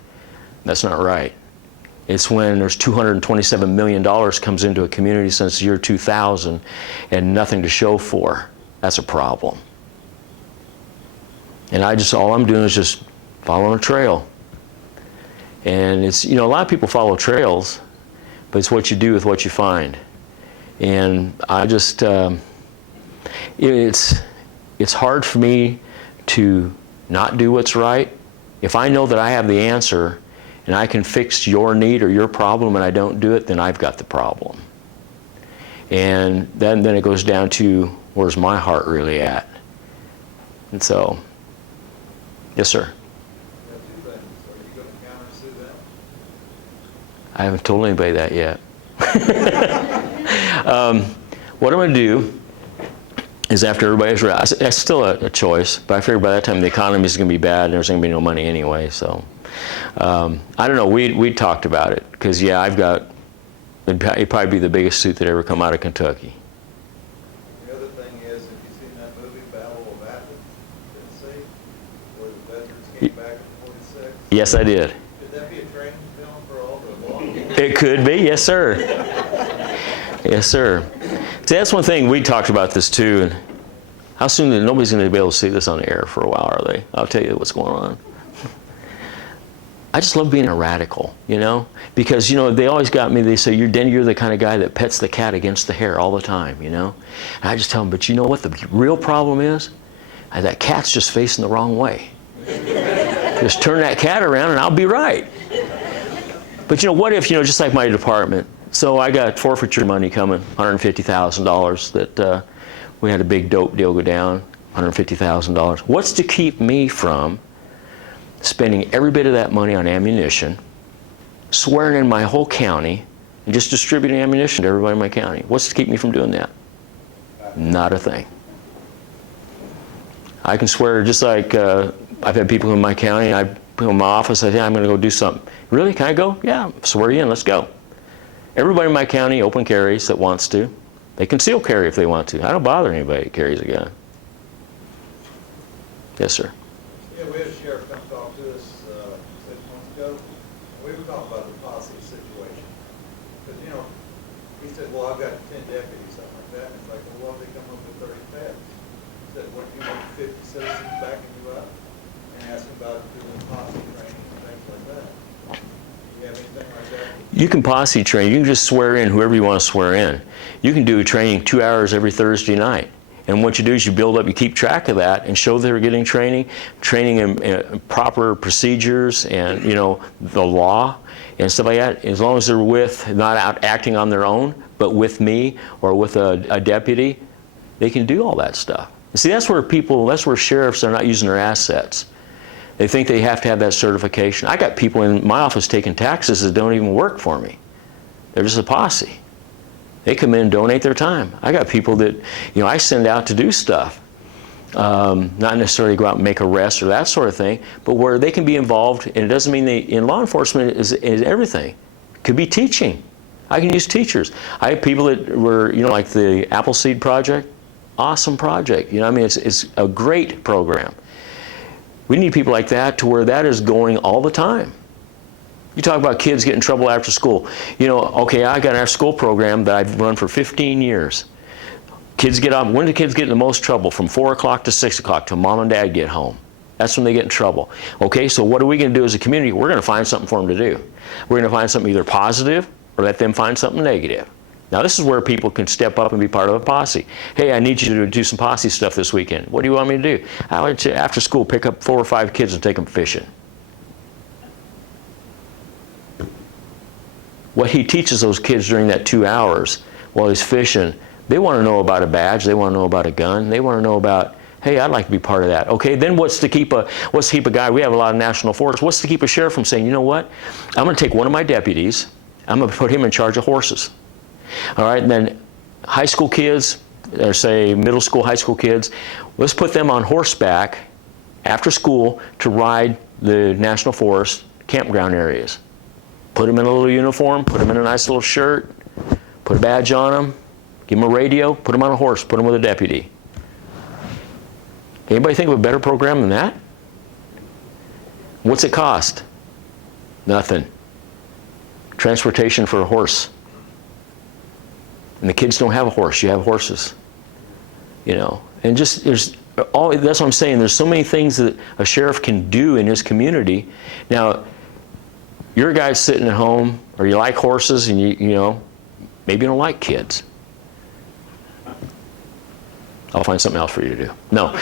That's not right. It's when there's $227 million comes into a community since the year 2000 and nothing to show for. That's a problem. And all I'm doing is just following a trail. And it's, a lot of people follow trails, but it's what you do with what you find. And I just, it's hard for me to not do what's right. If I know that I have the answer and I can fix your need or your problem and I don't do it, then I've got the problem. And then it goes down to, where's my heart really at? And so, yes, sir. I haven't told anybody that yet. What I'm going to do is, after everybody's ready, that's still a choice, but I figure by that time the economy is going to be bad and there's going to be no money anyway. So I don't know. We talked about it because, yeah, it'd probably be the biggest suit that ever come out of Kentucky. The other thing is, have you seen that movie Battle of Athens, Tennessee, where the veterans came back in '46? Yes, I did. Could that be a training film for all the law enforcement? It could be, yes, sir. Yes, sir. See, that's one thing, we talked about this too, and how soon nobody's going to be able to see this on the air for a while, are they? I'll tell you what's going on. I just love being a radical, because, they always got me, they say, Denny, you're the kind of guy that pets the cat against the hair all the time, And I just tell them, but you know what the real problem is? That cat's just facing the wrong way. Just turn that cat around and I'll be right. But what if, just like my department, so I got forfeiture money coming, $150,000 that we had a big dope deal go down, $150,000. What's to keep me from spending every bit of that money on ammunition, swearing in my whole county, and just distributing ammunition to everybody in my county? What's to keep me from doing that? Not a thing. I can swear, just like I've had people in my county, I put in my office, I say, I'm going to go do something. Really? Can I go? Yeah, swear you in, let's go. Everybody in my county open carries that wants to. They conceal carry if they want to. I don't bother anybody that carries a gun. Yes, sir. Yeah, we had a sheriff come talk to us 6 months ago. We were talking about the posse situation. Because, he said, well, I've got 10 deputies, something like that. And it's like, well, what if they come up with 30 feds? He said, what, you want 50 citizens backing you up? And asking about doing posse training and things like that. Do you have anything like that? You can posse train. You can just swear in whoever you want to swear in. You can do a training 2 hours every Thursday night. And what you do is you build up, you keep track of that and show they're getting training in proper procedures and, the law and stuff like that. As long as they're not out acting on their own, but with me or with a deputy, they can do all that stuff. And see, that's where sheriffs are not using their assets. They think they have to have that certification. I got people in my office taking taxes that don't even work for me. They're just a posse. They come in and donate their time. I got people that, I send out to do stuff. Not necessarily go out and make arrests or that sort of thing, but where they can be involved, and it doesn't mean in law enforcement is everything. It could be teaching. I can use teachers. I have people that were, like the Appleseed Project. Awesome project. It's a great program. We need people like that to where that is going all the time. You talk about kids getting in trouble after school. Okay, I got an after school program that I've run for 15 years. Kids get up, when do kids get in the most trouble? From 4 o'clock to 6 o'clock till mom and dad get home. That's when they get in trouble. Okay, so what are we going to do as a community? We're going to find something for them to do. We're going to find something either positive or let them find something negative. Now this is where people can step up and be part of a posse. Hey, I need you to do some posse stuff this weekend. What do you want me to do? I want you to, after school, pick up 4 or 5 kids and take them fishing. What he teaches those kids during that 2 hours while he's fishing, they want to know about a badge, they want to know about a gun, they want to know about, hey, I'd like to be part of that. Okay, then what's to keep a guy, we have a lot of national forests, what's to keep a sheriff from saying, you know what, I'm going to take one of my deputies, I'm going to put him in charge of horses. All right, and then high school kids, or say middle school, high school kids, let's put them on horseback after school to ride the National Forest campground areas. Put them in a little uniform, put them in a nice little shirt, put a badge on them, give them a radio, put them on a horse, put them with a deputy. Anybody think of a better program than that? What's it cost? Nothing. Transportation for a horse. And the kids don't have a horse, you have horses. You know, and just there's all, that's what I'm saying, there's so many things that a sheriff can do in his community. Now, you're a guy sitting at home, or you like horses, and you know, maybe you don't like kids. I'll find something else for you to do. No.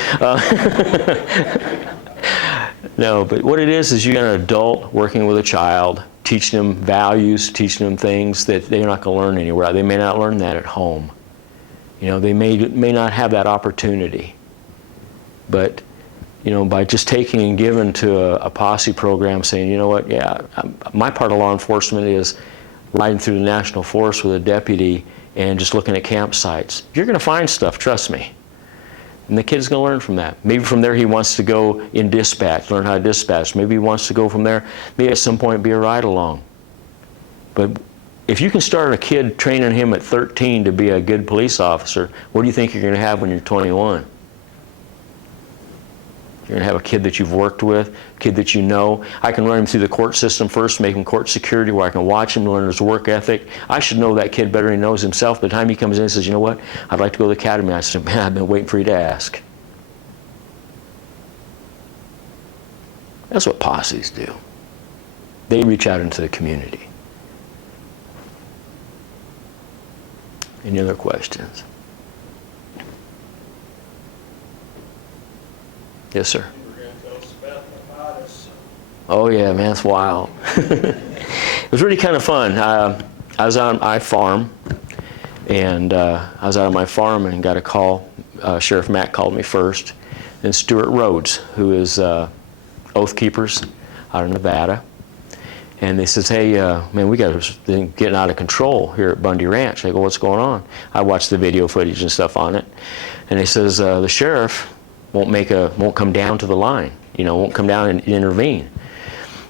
No, but what it is you got an adult working with a child, teaching them values, teaching them things that they're not going to learn anywhere. They may not learn that at home. You know, they may not have that opportunity. But, you know, by just taking and giving to a posse program, saying, you know what, yeah, my part of law enforcement is riding through the National Forest with a deputy and just looking at campsites. You're going to find stuff, trust me. And the kid's going to learn from that. Maybe from there he wants to go in dispatch, learn how to dispatch. Maybe he wants to go from there, maybe at some point be a ride-along. But if you can start a kid, training him at 13 to be a good police officer, what do you think you're going to have when you're 21? You're going to have a kid that you've worked with, a kid that you know. I can run him through the court system first, make him court security, where I can watch him, learn his work ethic. I should know that kid better than he knows himself. By the time he comes in and says, you know what, I'd like to go to the academy. I said, man, I've been waiting for you to ask. That's what posses do. They reach out into the community. Any other questions? Yes, sir. You were going to tell us about the hottest. Oh yeah, man, it's wild. It was really kind of fun. I was on my farm, and I was out on my farm and got a call. Sheriff Mack called me first, and Stuart Rhodes, who is Oath Keepers out of Nevada. And they says, hey, man, we got this thing getting out of control here at Bundy Ranch. I go, what's going on? I watched the video footage and stuff on it. And he says, the sheriff won't come down to the line, you know, won't come down and intervene.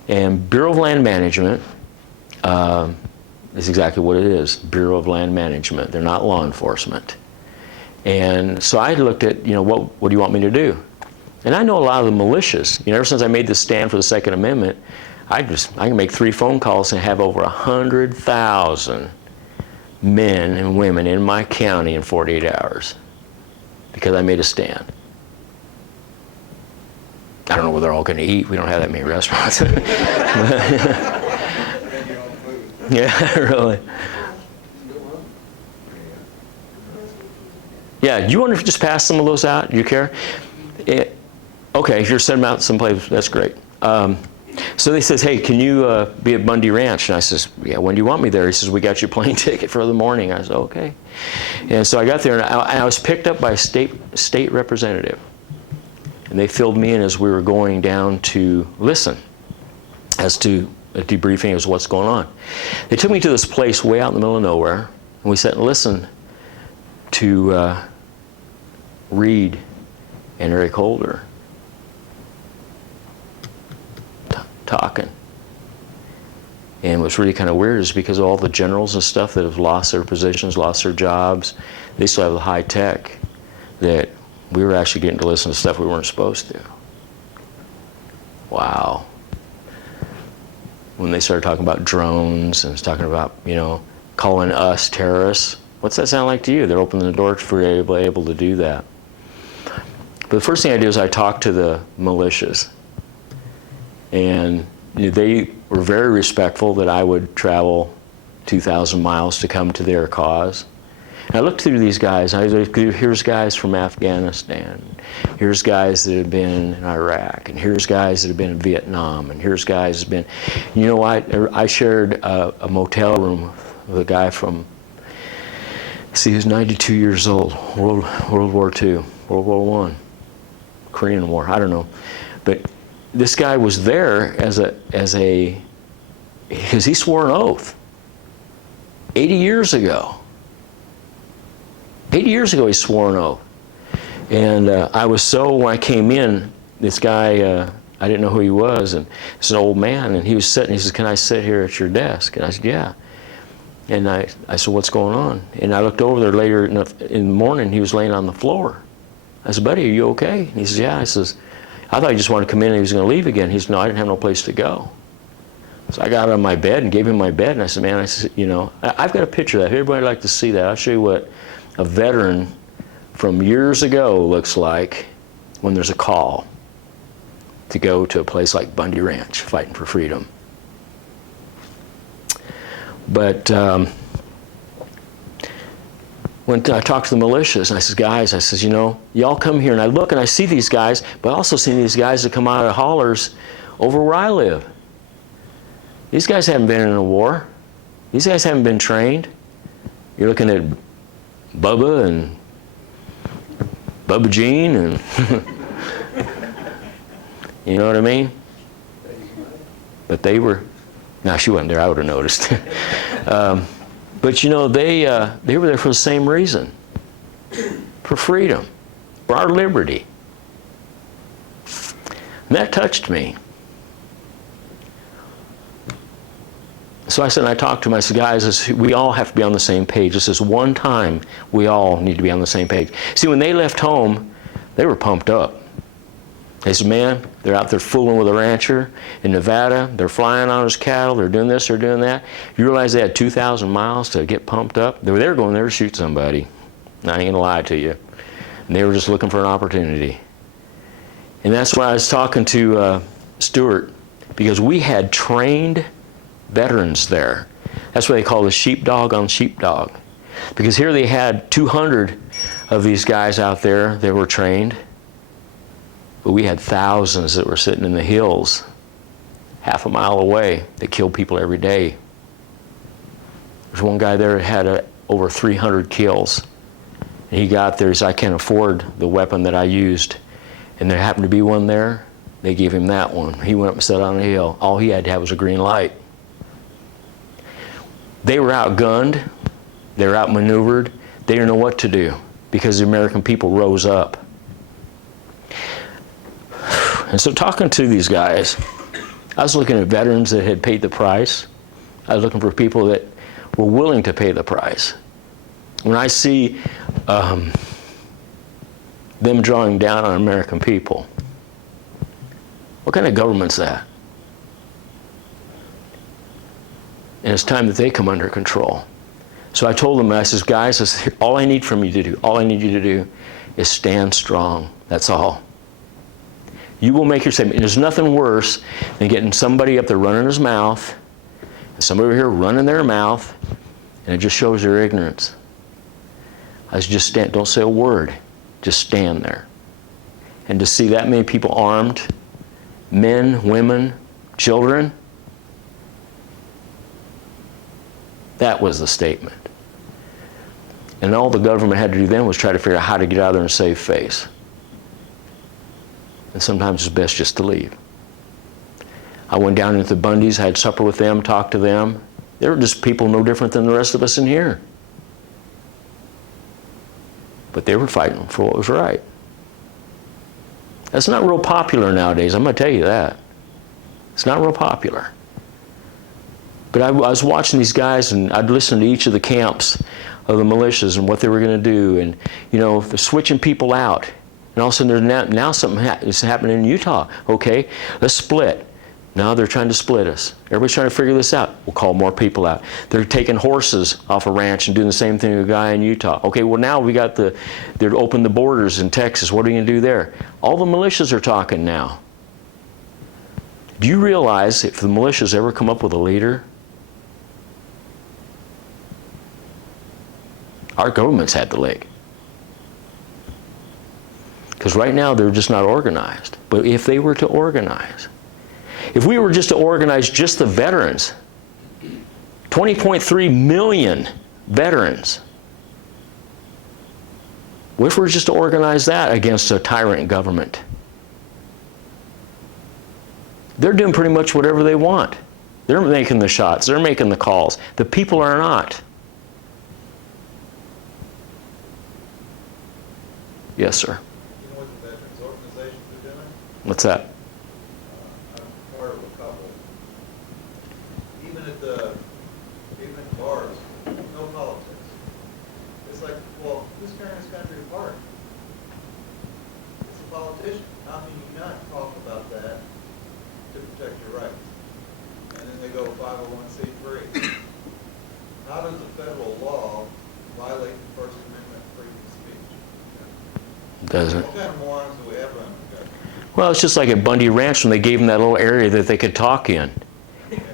And Bureau of Land Management is exactly what it is, Bureau of Land Management. They're not law enforcement. And so I looked at, you know, what do you want me to do? And I know a lot of the militias. You know, ever since I made this stand for the Second Amendment, I can make 3 phone calls and have over 100,000 men and women in my county in 48 hours because I made a stand. I don't know where they're all going to eat. We don't have that many restaurants. Yeah, really. Yeah, do you want to just pass some of those out? Do you care? Okay, if you're sending them out someplace, that's great. So they says, hey, can you be at Bundy Ranch? And I says, yeah, when do you want me there? He says, we got your plane ticket for the morning. I said, okay. And so I got there, and I was picked up by a state representative. And they filled me in as we were going down to listen as to a debriefing as what's going on. They took me to this place way out in the middle of nowhere, and we sat and listened to Reed and Eric Holder talking. And what's really kind of weird is because of all the generals and stuff that have lost their positions, lost their jobs, they still have the high tech, that we were actually getting to listen to stuff we weren't supposed to. Wow. When they started talking about drones and talking about, you know, calling us terrorists, what's that sound like to you? They're opening the door for able to do that. But the first thing I did is I talked to the militias. And they were very respectful that I would travel 2,000 miles to come to their cause. And I looked through these guys, and I was like, here's guys from Afghanistan, here's guys that have been in Iraq, and here's guys that have been in Vietnam, and here's guys that have been, you know what, I shared a motel room with a guy from, see, he was 92 years old, World War II, World War I, Korean War, I don't know. But this guy was there because he swore an oath 80 years ago. 8 years ago he swore an oath. And I was so, when I came in, this guy, I didn't know who he was, and it's an old man, and he was sitting, he says, "Can I sit here at your desk?" And I said, "Yeah." And I said, "What's going on?" And I looked over there later in the morning, he was laying on the floor. I said, "Buddy, are you okay?" And he says, "Yeah." I says, "I thought he just wanted to come in and he was going to leave again." He said, "No, I didn't have no place to go." So I got out of my bed and gave him my bed, and I said, "Man," I said, "you know, I've got a picture of that. If everybody would like to see that, I'll show you what a veteran from years ago looks like when there's a call to go to a place like Bundy Ranch, fighting for freedom." But when I talked to the militias, and I said, "Guys," I says, "you know, y'all come here," and I look and I see these guys, but I also see these guys that come out of hollers over where I live. These guys haven't been in a war. These guys haven't been trained. You're looking at Bubba and Bubba Jean, and you know what I mean? But they were, no, she wasn't there, I would have noticed. But you know, they were there for the same reason, for freedom, for our liberty. And that touched me. So I said, and I talked to him, I said, "Guys, we all have to be on the same page. This is one time we all need to be on the same page." See, when they left home, they were pumped up. They said, "Man, they're out there fooling with a rancher in Nevada. They're flying on his cattle. They're doing this, they're doing that." You realize they had 2,000 miles to get pumped up? They were going there to shoot somebody. I ain't going to lie to you. And they were just looking for an opportunity. And that's why I was talking to Stuart, because we had trained veterans there. That's what they call the sheepdog on sheepdog. Because here they had 200 of these guys out there that were trained, but we had thousands that were sitting in the hills half a mile away that killed people every day. There's one guy there that had over 300 kills. And he got there, he said, "I can't afford the weapon that I used." And there happened to be one there. They gave him that one. He went up and sat on a hill. All he had to have was a green light. They were outgunned. They were outmaneuvered. They didn't know what to do because the American people rose up. And so talking to these guys, I was looking at veterans that had paid the price. I was looking for people that were willing to pay the price. When I see them drawing down on American people, what kind of government's that? And it's time that they come under control. So I told them, I says, "Guys, I said, all I need from you to do, all I need you to do is stand strong. That's all. You will make your statement." And there's nothing worse than getting somebody up there running his mouth, and somebody over here running their mouth, and it just shows their ignorance. I said, just stand, don't say a word, just stand there. And to see that many people armed, men, women, children, that was the statement. And all the government had to do then was try to figure out how to get out of there and save face. And sometimes it's best just to leave. I went down into the Bundys, had supper with them, talked to them. They were just people no different than the rest of us in here. But they were fighting for what was right. That's not real popular nowadays, I'm going to tell you that. It's not real popular. But I was watching these guys, and I'd listen to each of the camps of the militias and what they were going to do. And, you know, they're switching people out. And all of a sudden, now something is happening in Utah. Okay, let's split. Now they're trying to split us. Everybody's trying to figure this out. We'll call more people out. They're taking horses off a ranch and doing the same thing to a guy in Utah. Okay, well now we got they're open the borders in Texas. What are we going to do there? All the militias are talking now. Do you realize if the militias ever come up with a leader, our government's had the leg? Because right now they're just not organized. But if they were to organize, if we were just to organize just the veterans, 20.3 million veterans, what if we were just to organize that against a tyrant government? They're doing pretty much whatever they want. They're making the shots. They're making the calls. The people are not. Yes, sir. You know what the veterans organizations are doing? What's that? I'm part of a couple. Even at bars, no politics. It's like, well, who's tearing this country apart? It's a politician. How can you not talk about that to protect your rights? And then they go 501c3. How does a federal law violate the First Amendment freedom of speech? Doesn't. What kind of morons do we have running the country? Well, it's just like at Bundy Ranch when they gave them that little area that they could talk in.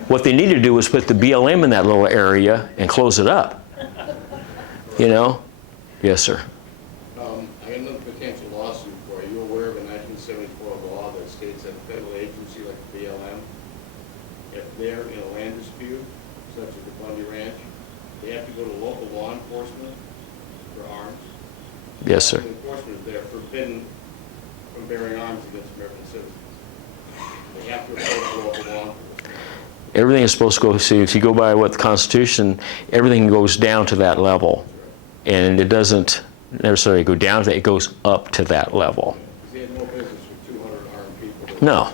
What they needed to do was put the BLM in that little area and close it up. You know? Yes, sir. I got another potential lawsuit for you. Are you aware of a 1974 law that states that a federal agency like the BLM, if they're in a land dispute, such as the Bundy Ranch, they have to go to local law enforcement for arms? Yes, sir. Law enforcement is there forbidden from bearing arms against American citizens. They have to approach local law enforcement. Everything is supposed to go, see, if you go by what the Constitution, everything goes down to that level. And it doesn't necessarily go down to that, it goes up to that level. They had no business with 200 armed people. No.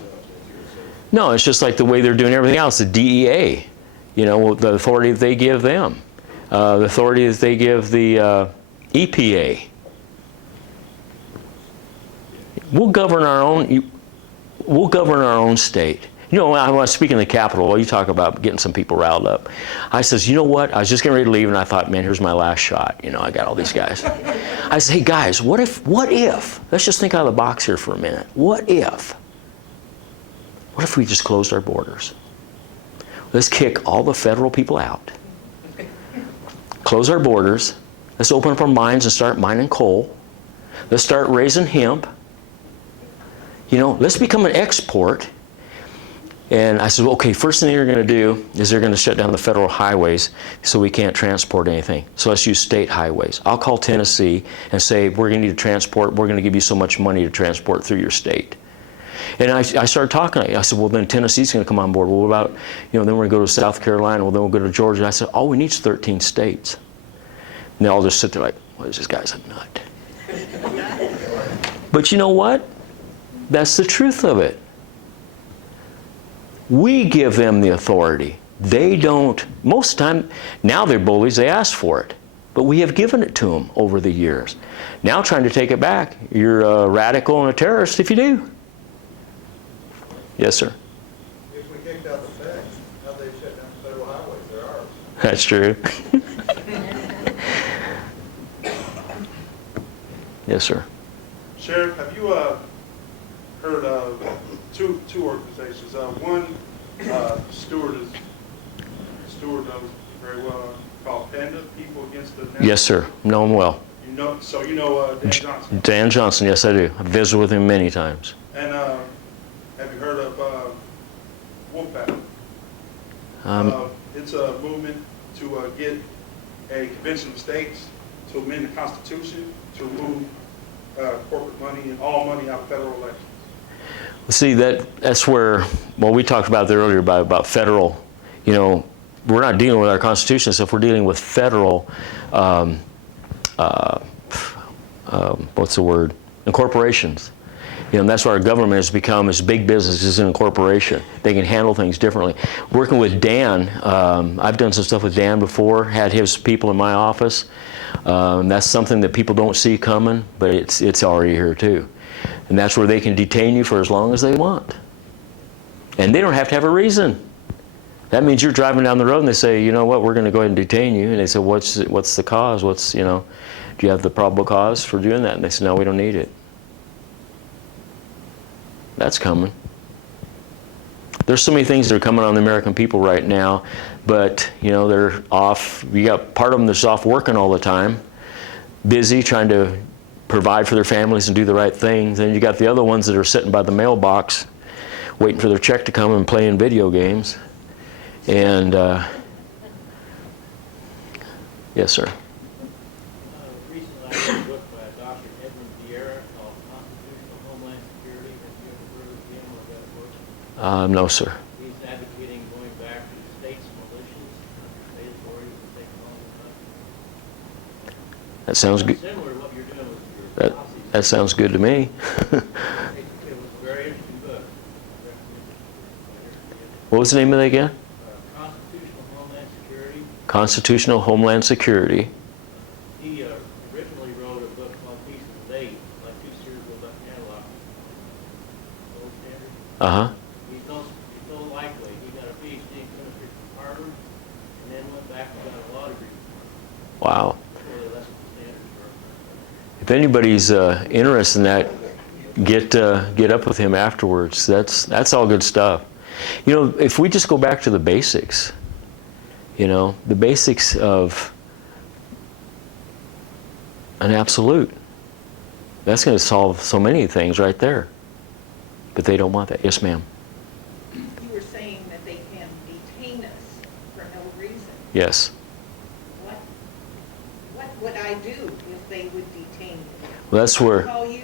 No, it's just like the way they're doing everything else, the DEA. You know, the authority that they give them. The authority that they give the EPA. We'll govern our own state. You know, when I was speaking in the Capitol, well, you talk about getting some people riled up. I says, you know what? I was just getting ready to leave, and I thought, man, here's my last shot. You know, I got all these guys. I said, hey, guys, what if, let's just think out of the box here for a minute. What if we just closed our borders? Let's kick all the federal people out. Close our borders. Let's open up our mines and start mining coal. Let's start raising hemp. You know, let's become an export. And I said, well, okay, first thing they're going to do is they're going to shut down the federal highways so we can't transport anything. So let's use state highways. I'll call Tennessee and say, we're going to need to transport, we're going to give you so much money to transport through your state. And I started talking. I said, well, then Tennessee's going to come on board. Well, what about, you know, then we're going to go to South Carolina. Well, then we'll go to Georgia. And I said, all we need is 13 states. And they all just sit there like, well, this guy's a nut. But you know what? That's the truth of it. We give them the authority. They don't. Most of the time, now they're bullies, they ask for it. But we have given it to them over the years. Now trying to take it back, you're a radical and a terrorist if you do. Yes, sir. If we kicked out the feds, how they shut down the federal highways? They're ours. That's true. Yes, sir. Sheriff, have you heard of two organizations? One, Stewart knows very well, called PANDA, People Against the National. Yes, sir. Know him well. You know, so you know Dan Johnson. Dan Johnson, yes, I do. I've visited with him many times. And have you heard of Wolfpack? It's a movement to get a convention of states to amend the Constitution to remove corporate money and all money out of federal elections. See, that's where, well, we talked about there earlier about federal, you know, we're not dealing with our Constitution, so if we're dealing with federal, what's the word, incorporations. You know, and that's why our government has become as big business as an incorporation. They can handle things differently. Working with Dan, I've done some stuff with Dan before, had his people in my office. That's something that people don't see coming, but it's already here too. And that's where they can detain you for as long as they want. And they don't have to have a reason. That means you're driving down the road and they say, you know what, we're going to go ahead and detain you. And they say, what's the cause? Do you have the probable cause for doing that? And they say, no, we don't need it. That's coming. There's so many things that are coming on the American people right now, but you know, they're off. You got part of them that's off working all the time, busy trying to provide for their families and do the right things. Then you got the other ones that are sitting by the mailbox waiting for their check to come and playing video games. And yes, sir. Recently I read a book by Dr. Edmund Vieira called Constitutional Homeland Security. Have you ever heard of him or that book? No, sir. He's advocating going back to states' militias, state authorities, and state laws. That sounds good. Similar to what you're doing with your That sounds good to me. It was a very interesting book. What was the name of that again? Constitutional Homeland Security. Constitutional Homeland Security. He originally wrote a book called Pieces of Eight, like 2 series of about catalog. Gold standard. Uh-huh. He's so likely. He got a PhD in chemistry from Harvard, and then went back and got a law degree from Wow. Harvard. Before they lessened the standards for If anybody's interested in that, get up with him afterwards. That's all good stuff. You know, if we just go back to the basics, you know, the basics of an absolute, that's going to solve so many things right there. But they don't want that. Yes, ma'am. You were saying that they can detain us for no reason. Yes. What would I do if they would detain me? Well, that's where. Call you?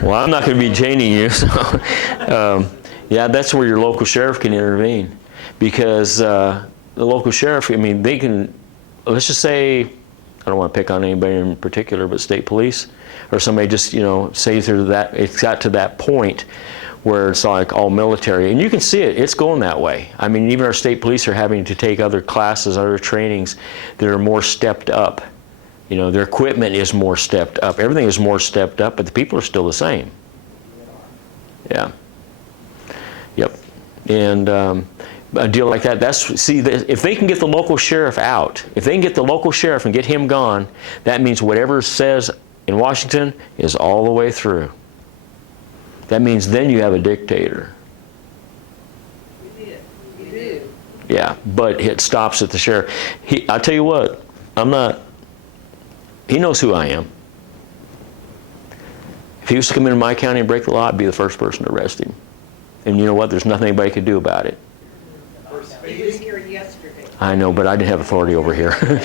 Well, I'm not going to be detaining you, so yeah, that's where your local sheriff can intervene, because the local sheriff, I mean, they can, let's just say, I don't want to pick on anybody in particular, but state police, or somebody just, you know, say through that, it's got to that point where it's like all military, and you can see it, it's going that way. I mean, even our state police are having to take other classes, other trainings that are more stepped up. You know, their equipment is more stepped up. Everything is more stepped up, but the people are still the same. Yeah. Yep. And a deal like that, see, if they can get the local sheriff out, if they can get the local sheriff and get him gone, that means whatever says in Washington is all the way through. That means then you have a dictator. You do. Yeah, but it stops at the sheriff. I'll tell you what, he knows who I am. If he was to come into my county and break the law, I'd be the first person to arrest him. And you know what? There's nothing anybody could do about it. He was here yesterday. I know, but I didn't have authority over here. Driving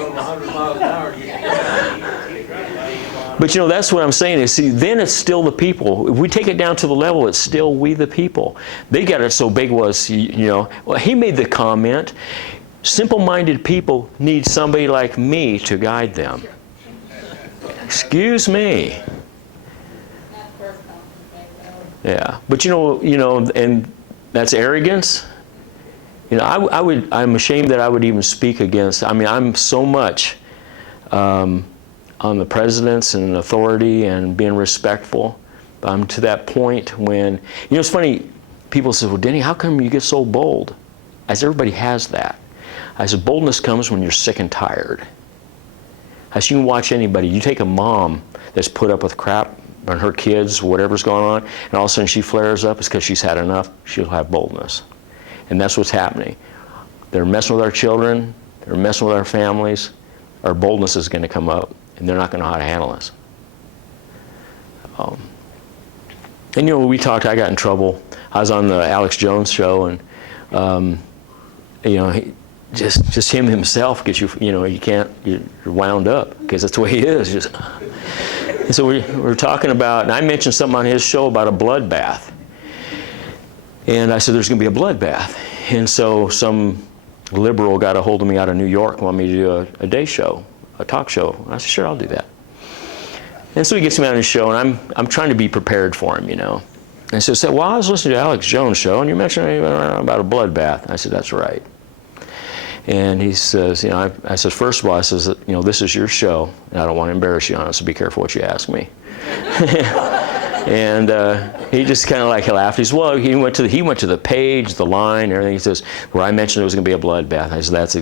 over 100 miles an hour, you But you know, that's what I'm saying is, see, then it's still the people. If we take it down to the level, it's still we the people. They got it so big was, you know, well, he made the comment, simple-minded people need somebody like me to guide them. Excuse me. Yeah, but you know, and that's arrogance. You know, I'm ashamed that I would even speak against. I mean, I'm so much on the presidents and authority and being respectful. But I'm to that point when, you know, it's funny. People say, "Well, Denny, how come you get so bold?" I said, everybody has that. I said, boldness comes when you're sick and tired. I said, you can watch anybody. You take a mom that's put up with crap on her kids, whatever's going on, and all of a sudden she flares up, it's because she's had enough. She'll have boldness. And that's what's happening. They're messing with our children. They're messing with our families. Our boldness is going to come up, and they're not going to know how to handle us. And you know, we talked, I got in trouble. I was on the Alex Jones show, and you know, just him himself gets you, you know, you're wound up, because that's the way he is. Just, and so we're talking about, and I mentioned something on his show about a bloodbath. And I said, there's going to be a bloodbath. And so some liberal got a hold of me out of New York, wanted me to do a day show, a talk show. I said, sure, I'll do that. And so he gets me on his show, and I'm trying to be prepared for him, you know. And so he said, well, I was listening to Alex Jones' show, and you mentioned about a bloodbath. I said, that's right. And he says, you know, I said, first of all, I says, you know, this is your show, and I don't want to embarrass you on it, so be careful what you ask me. And he just kind of like laughed. He said, well, he went to the page, the line, everything. He says, where I mentioned it was going to be a bloodbath. I said, that's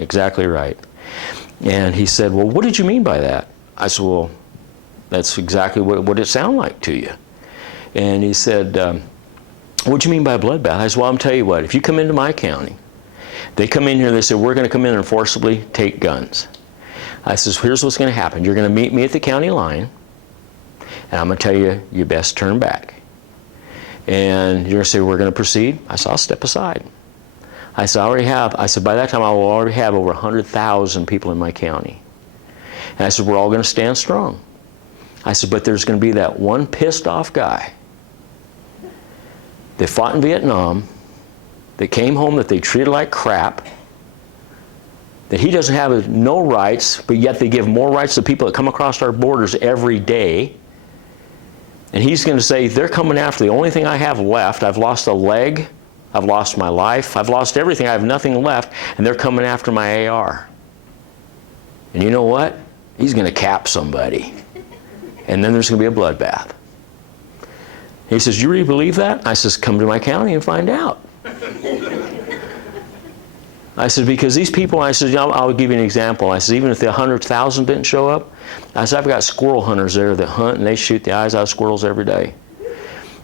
exactly right. And he said, well, what did you mean by that? I said, well, that's exactly what it sounded like to you. And he said, what do you mean by a bloodbath? I said, well, I'm telling you what, if you come into my county, they come in here, they say, we're going to come in and forcibly take guns. I says, here's what's going to happen. You're going to meet me at the county line, and I'm going to tell you, you best turn back. And you're going to say, we're going to proceed? I said, I'll step aside. I said, I said, by that time, I will already have over 100,000 people in my county. And I said, we're all going to stand strong. I said, but there's going to be that one pissed off guy that fought in Vietnam, that came home that they treated like crap, that he doesn't have no rights, but yet they give more rights to people that come across our borders every day. And he's going to say, they're coming after the only thing I have left. I've lost a leg, I've lost my life, I've lost everything, I have nothing left, and they're coming after my AR. And you know what? He's going to cap somebody. And then there's going to be a bloodbath. He says, you really believe that? I says, come to my county and find out. I said, because these people, I said, I'll give you an example. I said, even if the 100,000 didn't show up, I said, I've got squirrel hunters there that hunt and they shoot the eyes out of squirrels every day.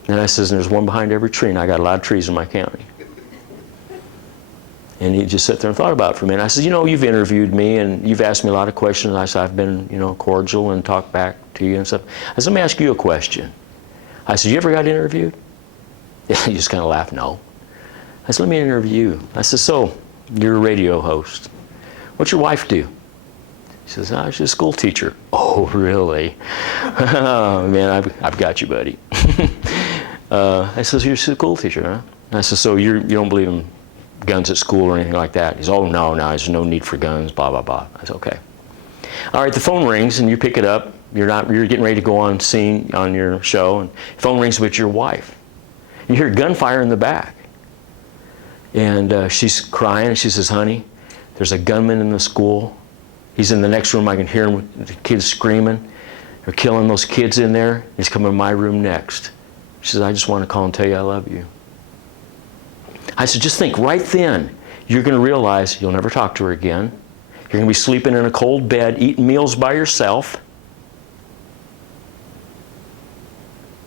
And I says, and there's one behind every tree, and I got a lot of trees in my county. And he just sat there and thought about it for a minute. I said, you know, you've interviewed me and you've asked me a lot of questions. I said, I've been, you know, cordial and talked back to you and stuff. I said, let me ask you a question. I said, you ever got interviewed? Yeah, he just kind of laughed, no. I said, let me interview you. I said, so, you're a radio host. What's your wife do? He says, oh, she's a school teacher. Oh, really? Oh, man, I've got you, buddy. I said, you're a school teacher, huh? I said, so you don't believe in guns at school or anything like that? He says, oh, no, there's no need for guns, blah, blah, blah. I said, okay. All right, the phone rings and you pick it up. You're getting ready to go on scene on your show, and the phone rings with your wife. You hear gunfire in the back. And she's crying, and she says, honey, there's a gunman in the school. He's in the next room. I can hear him, the kids screaming. They're killing those kids in there. He's coming to my room next. She says, I just want to call and tell you I love you. I said, just think, right then, you're going to realize you'll never talk to her again. You're going to be sleeping in a cold bed, eating meals by yourself,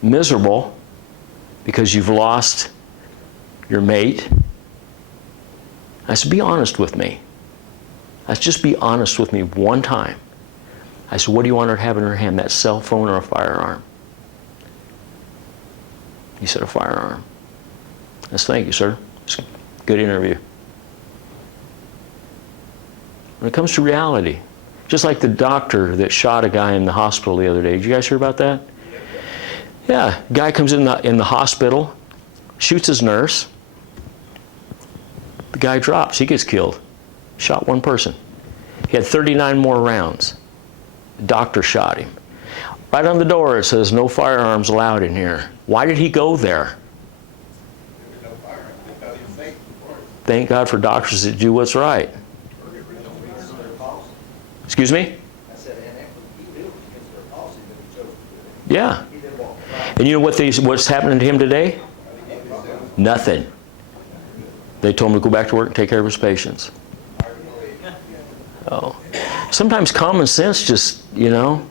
miserable because you've lost your mate. I said, be honest with me. I said, just be honest with me one time. I said, what do you want her to have in her hand, that cell phone or a firearm? He said, a firearm. I said, thank you, sir. It's a good interview. When it comes to reality, just like the doctor that shot a guy in the hospital the other day. Did you guys hear about that? Yeah, guy comes in the hospital, shoots his nurse. The guy drops, he gets killed. Shot one person. He had 39 more rounds. The doctor shot him. Right on the door it says, no firearms allowed in here. Why did he go there? Thank God for doctors that do what's right. Excuse me? Yeah. And you know what's happening to him today? Nothing. They told him to go back to work and take care of his patients. Oh. Sometimes common sense just, you know.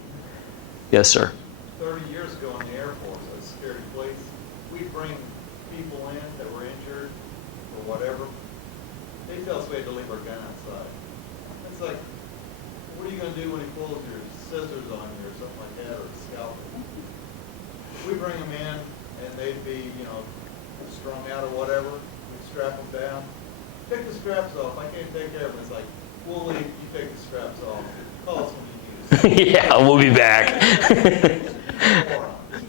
Yes, sir. 30 years ago in the Air Force, at a security place, we'd bring people in that were injured or whatever. They tell us we had to leave our gun outside. It's like, what are you going to do when he pulls your scissors on you or something like that, or a scalpel? We bring them in, and they'd be, you know, strung out or whatever. We'd strap them down. Take the straps off. I can't take care of them. It's like, we'll leave. You take the straps off. Call us when you need us. Yeah, we'll be back.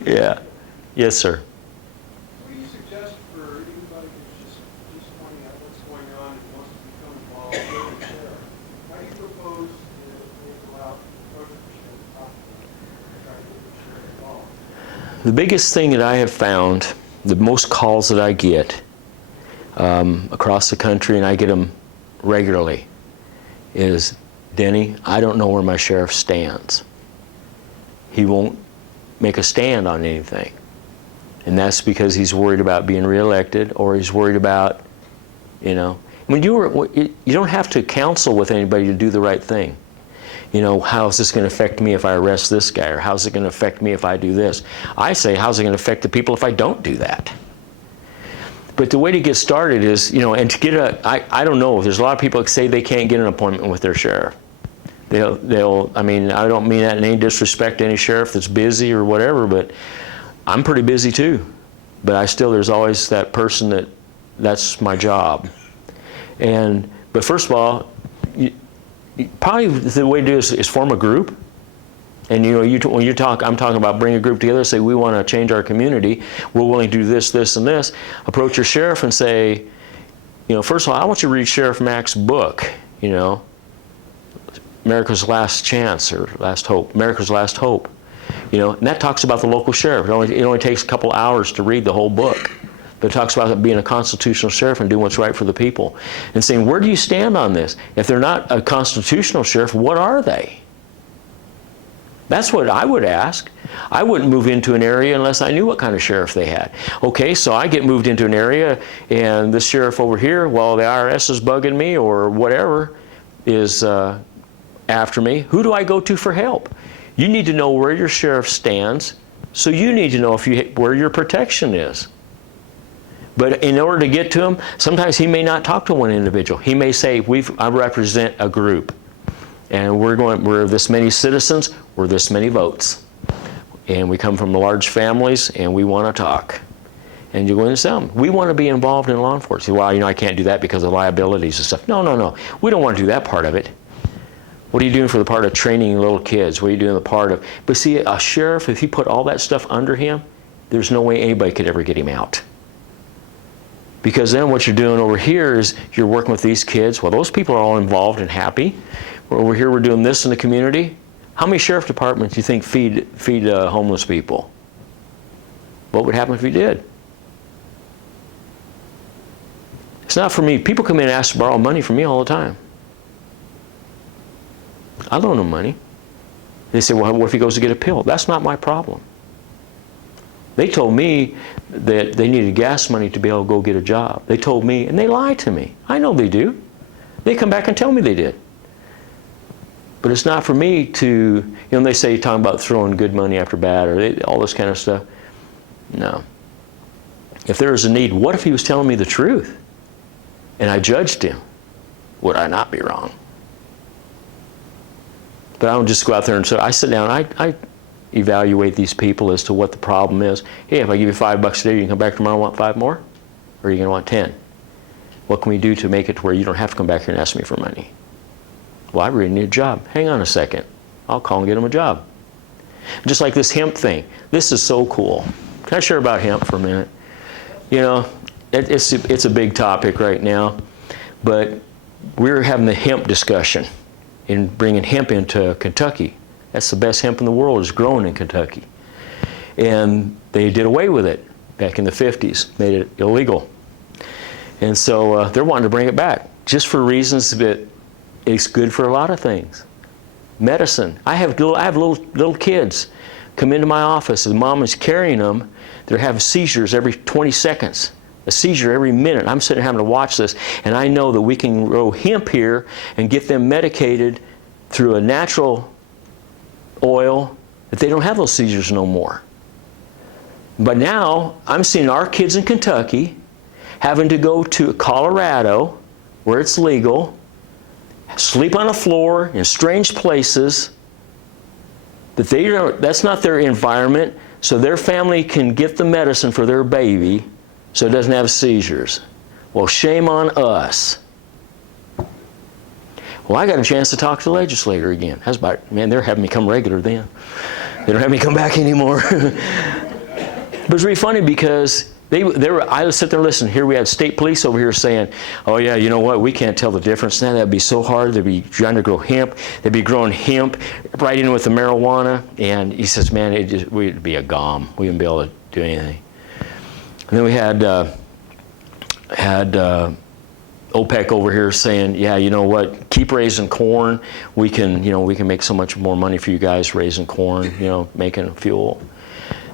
Yeah. Yes, sir. What do you suggest for anybody who's just finding out what's going on and wants to become involved with the sheriff? How do you propose they go out and approach the sheriff, talk to them, try to get the sheriff involved? The biggest thing that I have found, the most calls that I get across the country, and I get them regularly, is, Denny, I don't know where my sheriff stands. He won't make a stand on anything. And that's because he's worried about being reelected, or he's worried about, you know, when you don't have to counsel with anybody to do the right thing. You know, how's this going to affect me if I arrest this guy, or how's it going to affect me if I do this? I say, how's it going to affect the people if I don't do that? But the way to get started is, you know, and to get I don't know, there's a lot of people that say they can't get an appointment with their sheriff. I mean, I don't mean that in any disrespect to any sheriff that's busy or whatever, but I'm pretty busy too. But there's always that person that's my job. But first of all, probably the way to do is form a group. And you know, when I'm talking about bring a group together, say we want to change our community, we're willing to do this, this, and this. Approach your sheriff and say, you know, first of all, I want you to read Sheriff Mack's book, you know, America's Last Chance or Last Hope, America's Last Hope. You know, and that talks about the local sheriff. It only takes a couple hours to read the whole book. But it talks about being a constitutional sheriff and doing what's right for the people. And saying, where do you stand on this? If they're not a constitutional sheriff, what are they? That's what I would ask. I wouldn't move into an area unless I knew what kind of sheriff they had. Okay, so I get moved into an area, and this sheriff over here, well, the IRS is bugging me or whatever is after me. Who do I go to for help? You need to know where your sheriff stands, so you need to know where your protection is. But in order to get to him, sometimes he may not talk to one individual. He may say, I represent a group, and we're this many citizens, we're this many votes. And we come from large families, and we want to talk. And you go in and tell them, we want to be involved in law enforcement. Well, you know, I can't do that because of liabilities and stuff. No. We don't want to do that part of it. What are you doing for the part of training little kids? What are you doing the part of... But see, a sheriff, if he put all that stuff under him, there's no way anybody could ever get him out. Because then what you're doing over here is you're working with these kids. Well, those people are all involved and happy. Over here we're doing this in the community. How many sheriff departments do you think feed homeless people? What would happen if we did? It's not for me. People come in and ask to borrow money from me all the time. I loan them money. They say, well, what if he goes to get a pill? That's not my problem. They told me that they needed gas money to be able to go get a job. They told me, and they lie to me. I know they do. They come back and tell me they did. But it's not for me to, you know, they say talking about throwing good money after bad or all this kind of stuff. No. If there is a need, what if he was telling me the truth and I judged him? Would I not be wrong? But I don't just go out there and so I sit down, I evaluate these people as to what the problem is. Hey, if I give you $5 a day, you can come back tomorrow and want 5 more? Or are you going to want 10? What can we do to make it to where you don't have to come back here and ask me for money? Well, I really need a job. Hang on a second. I'll call and get them a job. Just like this hemp thing. This is so cool. Can I share about hemp for a minute? You know, it's a big topic right now, but we're having the hemp discussion in bringing hemp into Kentucky. That's the best hemp in the world is grown in Kentucky. And they did away with it back in the 50s, made it illegal. And so they're wanting to bring it back just for reasons that it's good for a lot of things. Medicine. I have little kids come into my office and mom is carrying them. They're having seizures every 20 seconds. A seizure every minute. I'm sitting having to watch this, and I know that we can grow hemp here and get them medicated through a natural oil that they don't have those seizures no more. But now I'm seeing our kids in Kentucky having to go to Colorado where it's legal, sleep on the floor in strange places that that's not their environment, so their family can get the medicine for their baby so it doesn't have seizures. Well, shame on us. Well, I got a chance to talk to the legislator again. That's about, man, they're having me come regular then. They don't have me come back anymore. But it's really funny because I would sit there and listen. Here we had state police over here saying, oh yeah, you know what, we can't tell the difference. Now that'd be so hard. They'd be trying to grow hemp. They'd be growing hemp right in with the marijuana. And he says, man, we'd be a gom. We wouldn't be able to do anything. And then we had OPEC over here saying, yeah, you know what, keep raising corn. We can make so much more money for you guys raising corn, making fuel.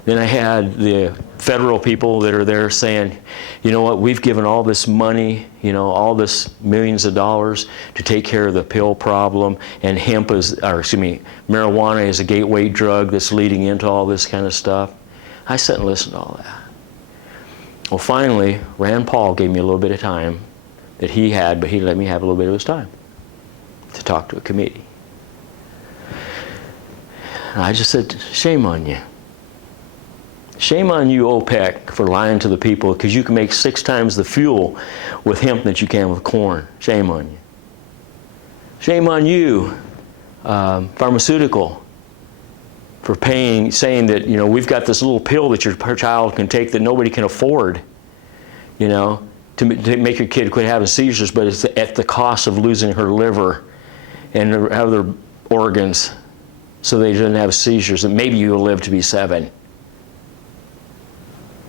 Then I had the federal people that are there saying, you know what, we've given all this money, all this millions of dollars to take care of the pill problem, and marijuana is a gateway drug that's leading into all this kind of stuff. I sat and listened to all that. Well, finally, Rand Paul gave me a little bit of time that he had, but he let me have a little bit of his time to talk to a committee. And I just said, shame on you. Shame on you, OPEC, for lying to the people, because you can make 6 times the fuel with hemp that you can with corn. Shame on you. Shame on you, pharmaceutical, for saying that, we've got this little pill that your child can take that nobody can afford, to make your kid quit having seizures, but it's at the cost of losing her liver and other organs so they didn't have seizures, and maybe you'll live to be 7.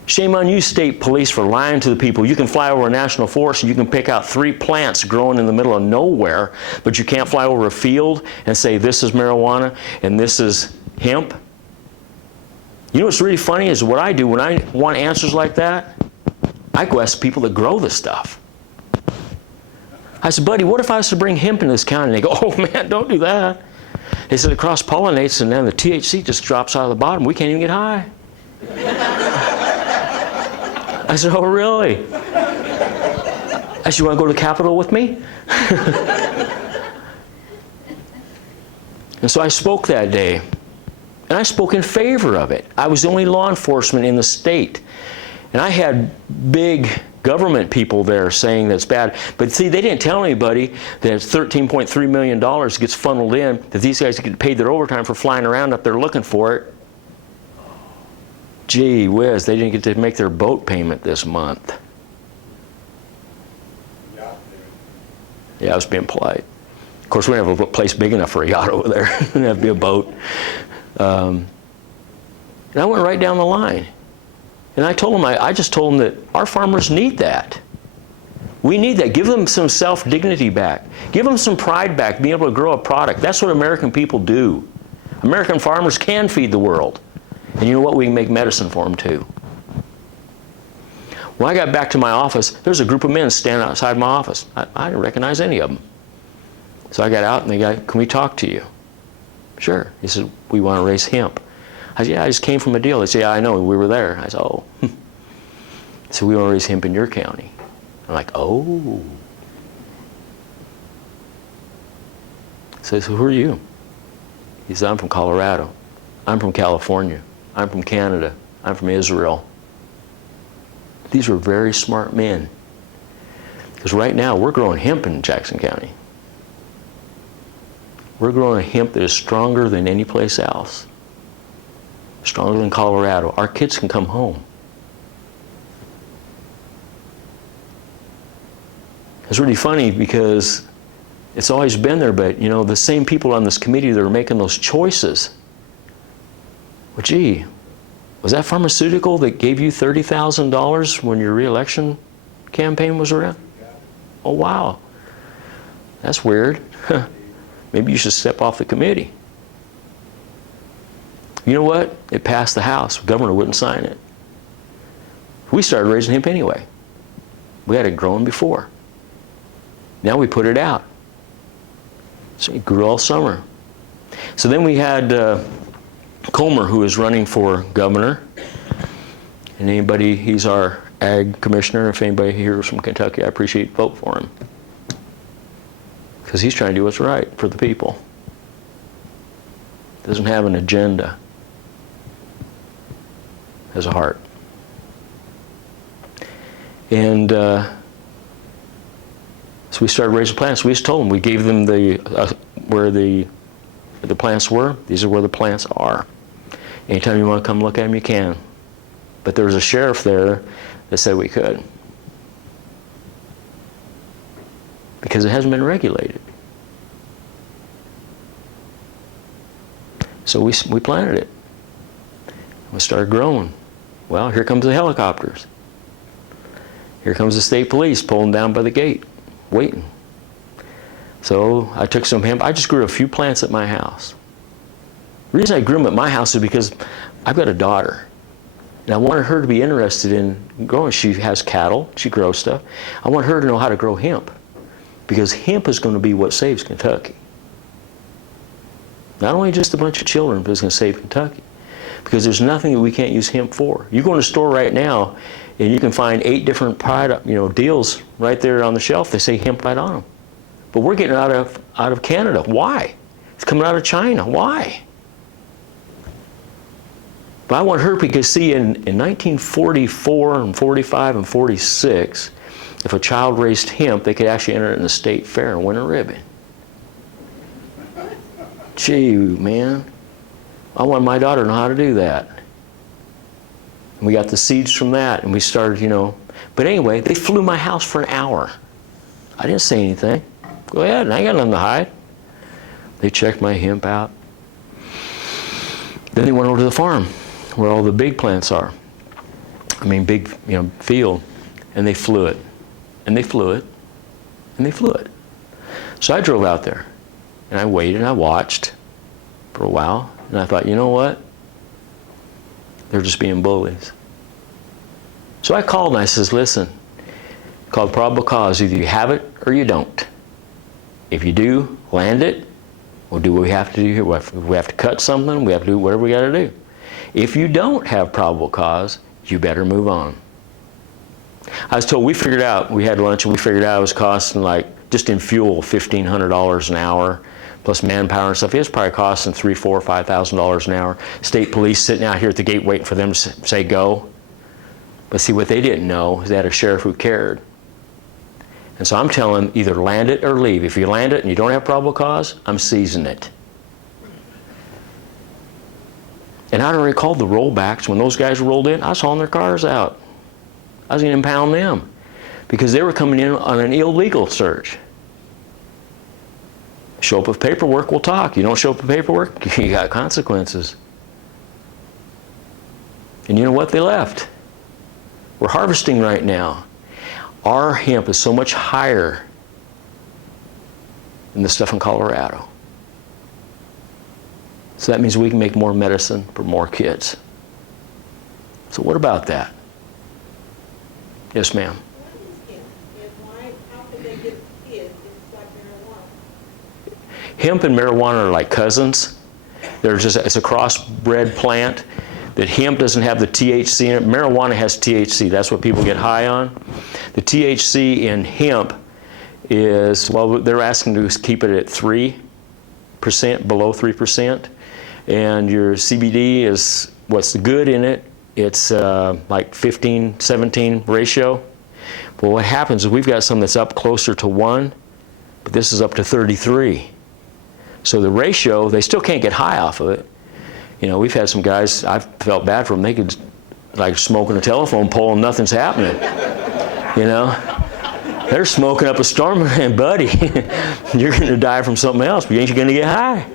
Shame on you, state police, for lying to the people. You can fly over a national forest and you can pick out 3 plants growing in the middle of nowhere, but you can't fly over a field and say this is marijuana and this is hemp. You know what's really funny is what I do when I want answers like that, I go ask people that grow this stuff. I said, buddy, what if I was to bring hemp into this county? And they go, oh man, don't do that. They said it cross-pollinates and then the THC just drops out of the bottom. We can't even get high. I said, oh really? I said, you want to go to the Capitol with me? And so I spoke that day. And I spoke in favor of it. I was the only law enforcement in the state. And I had big government people there saying that's bad. But see, they didn't tell anybody that $13.3 million gets funneled in, that these guys get paid their overtime for flying around up there looking for it. Gee whiz, they didn't get to make their boat payment this month. Yeah, I was being polite. Of course, we don't have a place big enough for a yacht over there. It'd have to be a boat. And I went right down the line. And I told them, I just told them that our farmers need that. We need that. Give them some self-dignity back. Give them some pride back, being able to grow a product. That's what American people do. American farmers can feed the world. And you know what? We can make medicine for them too. When I got back to my office, there's a group of men standing outside my office. I didn't recognize any of them. So I got out and they got, can we talk to you? Sure. He said, we want to raise hemp. I said, yeah, I just came from a deal. They said, yeah, I know, we were there. I said, oh. So we want to raise hemp in your county. I'm like, oh. So who are you? He said, I'm from Colorado. I'm from California. I'm from Canada. I'm from Israel. These were very smart men. Because right now, we're growing hemp in Jackson County. We're growing a hemp that is stronger than any place else. Stronger than Colorado. Our kids can come home. It's really funny because it's always been there, but you know, the same people on this committee that are making those choices. Well, gee, was that pharmaceutical that gave you $30,000 when your re-election campaign was around? Oh, wow. That's weird. Maybe you should step off the committee. You know what? It passed the House. The governor wouldn't sign it. We started raising hemp anyway. We had it growing before. Now we put it out. So it grew all summer. So then we had Comer, who is running for governor. And anybody, he's our ag commissioner. If anybody here is from Kentucky, I appreciate vote for him. Because he's trying to do what's right for the people. Doesn't have an agenda. Has a heart. And so we started raising plants. We just told them, we gave them the where the plants were. These are where the plants are. Anytime you want to come look at them, you can. But there was a sheriff there that said we could. Because it hasn't been regulated. So we planted it. We started growing. Well, here comes the helicopters. Here comes the state police pulling down by the gate, waiting. So I took some hemp. I just grew a few plants at my house. The reason I grew them at my house is because I've got a daughter. And I wanted her to be interested in growing. She has cattle. She grows stuff. I want her to know how to grow hemp. Because hemp is going to be what saves Kentucky. Not only just a bunch of children, but it's going to save Kentucky. Because there's nothing that we can't use hemp for. You go in a store right now, and you can find 8 different product, deals right there on the shelf. They say hemp right on them. But we're getting it out of Canada. Why? It's coming out of China. Why? But I want her because, see, in 1944 and 45 and 46, if a child raised hemp, they could actually enter it in the state fair and win a ribbon. Gee, man. I want my daughter to know how to do that. And we got the seeds from that, and we started, But anyway, they flew my house for an hour. I didn't say anything. Go ahead, I ain't got nothing to hide. They checked my hemp out. Then they went over to the farm where all the big plants are. I mean, big, field. And they flew it. And they flew it. And they flew it. So I drove out there. And I waited and I watched for a while. And I thought, you know what? They're just being bullies. So I called and I says, listen, called probable cause. Either you have it or you don't. If you do, land it. We'll do what we have to do here. If we have to cut something, we have to do whatever we got to do. If you don't have probable cause, you better move on. I was told, we had lunch and we figured out it was costing, like, just in fuel, $1,500 an hour, plus manpower and stuff. It was probably costing $3,000, $4,000, $5,000 an hour. State police sitting out here at the gate waiting for them to say go. But see, what they didn't know is they had a sheriff who cared. And so I'm telling them, either land it or leave. If you land it and you don't have probable cause, I'm seizing it. And I don't recall the rollbacks. When those guys rolled in, I was hauling their cars out. I was going to impound them because they were coming in on an illegal search. Show up with paperwork, we'll talk. You don't show up with paperwork, you got consequences. And you know what? They left. We're harvesting right now. Our hemp is so much higher than the stuff in Colorado. So that means we can make more medicine for more kids. So what about that? Yes, ma'am. What is hemp? And how can they get kids? It's like marijuana. Hemp and marijuana are like cousins. It's a crossbred plant. That hemp doesn't have the THC in it. Marijuana has THC. That's what people get high on. The THC in hemp is, well, they're asking to keep it at 3%, below 3%. And your CBD is what's good in it. It's like 15-17 ratio. But what happens is we've got some that's up closer to 1, but this is up to 33. So the ratio, they still can't get high off of it. We've had some guys, I've felt bad for them, they could, like, smoking a telephone pole and nothing's happening. They're smoking up a storm, and buddy, you're going to die from something else, but ain't you going to get high?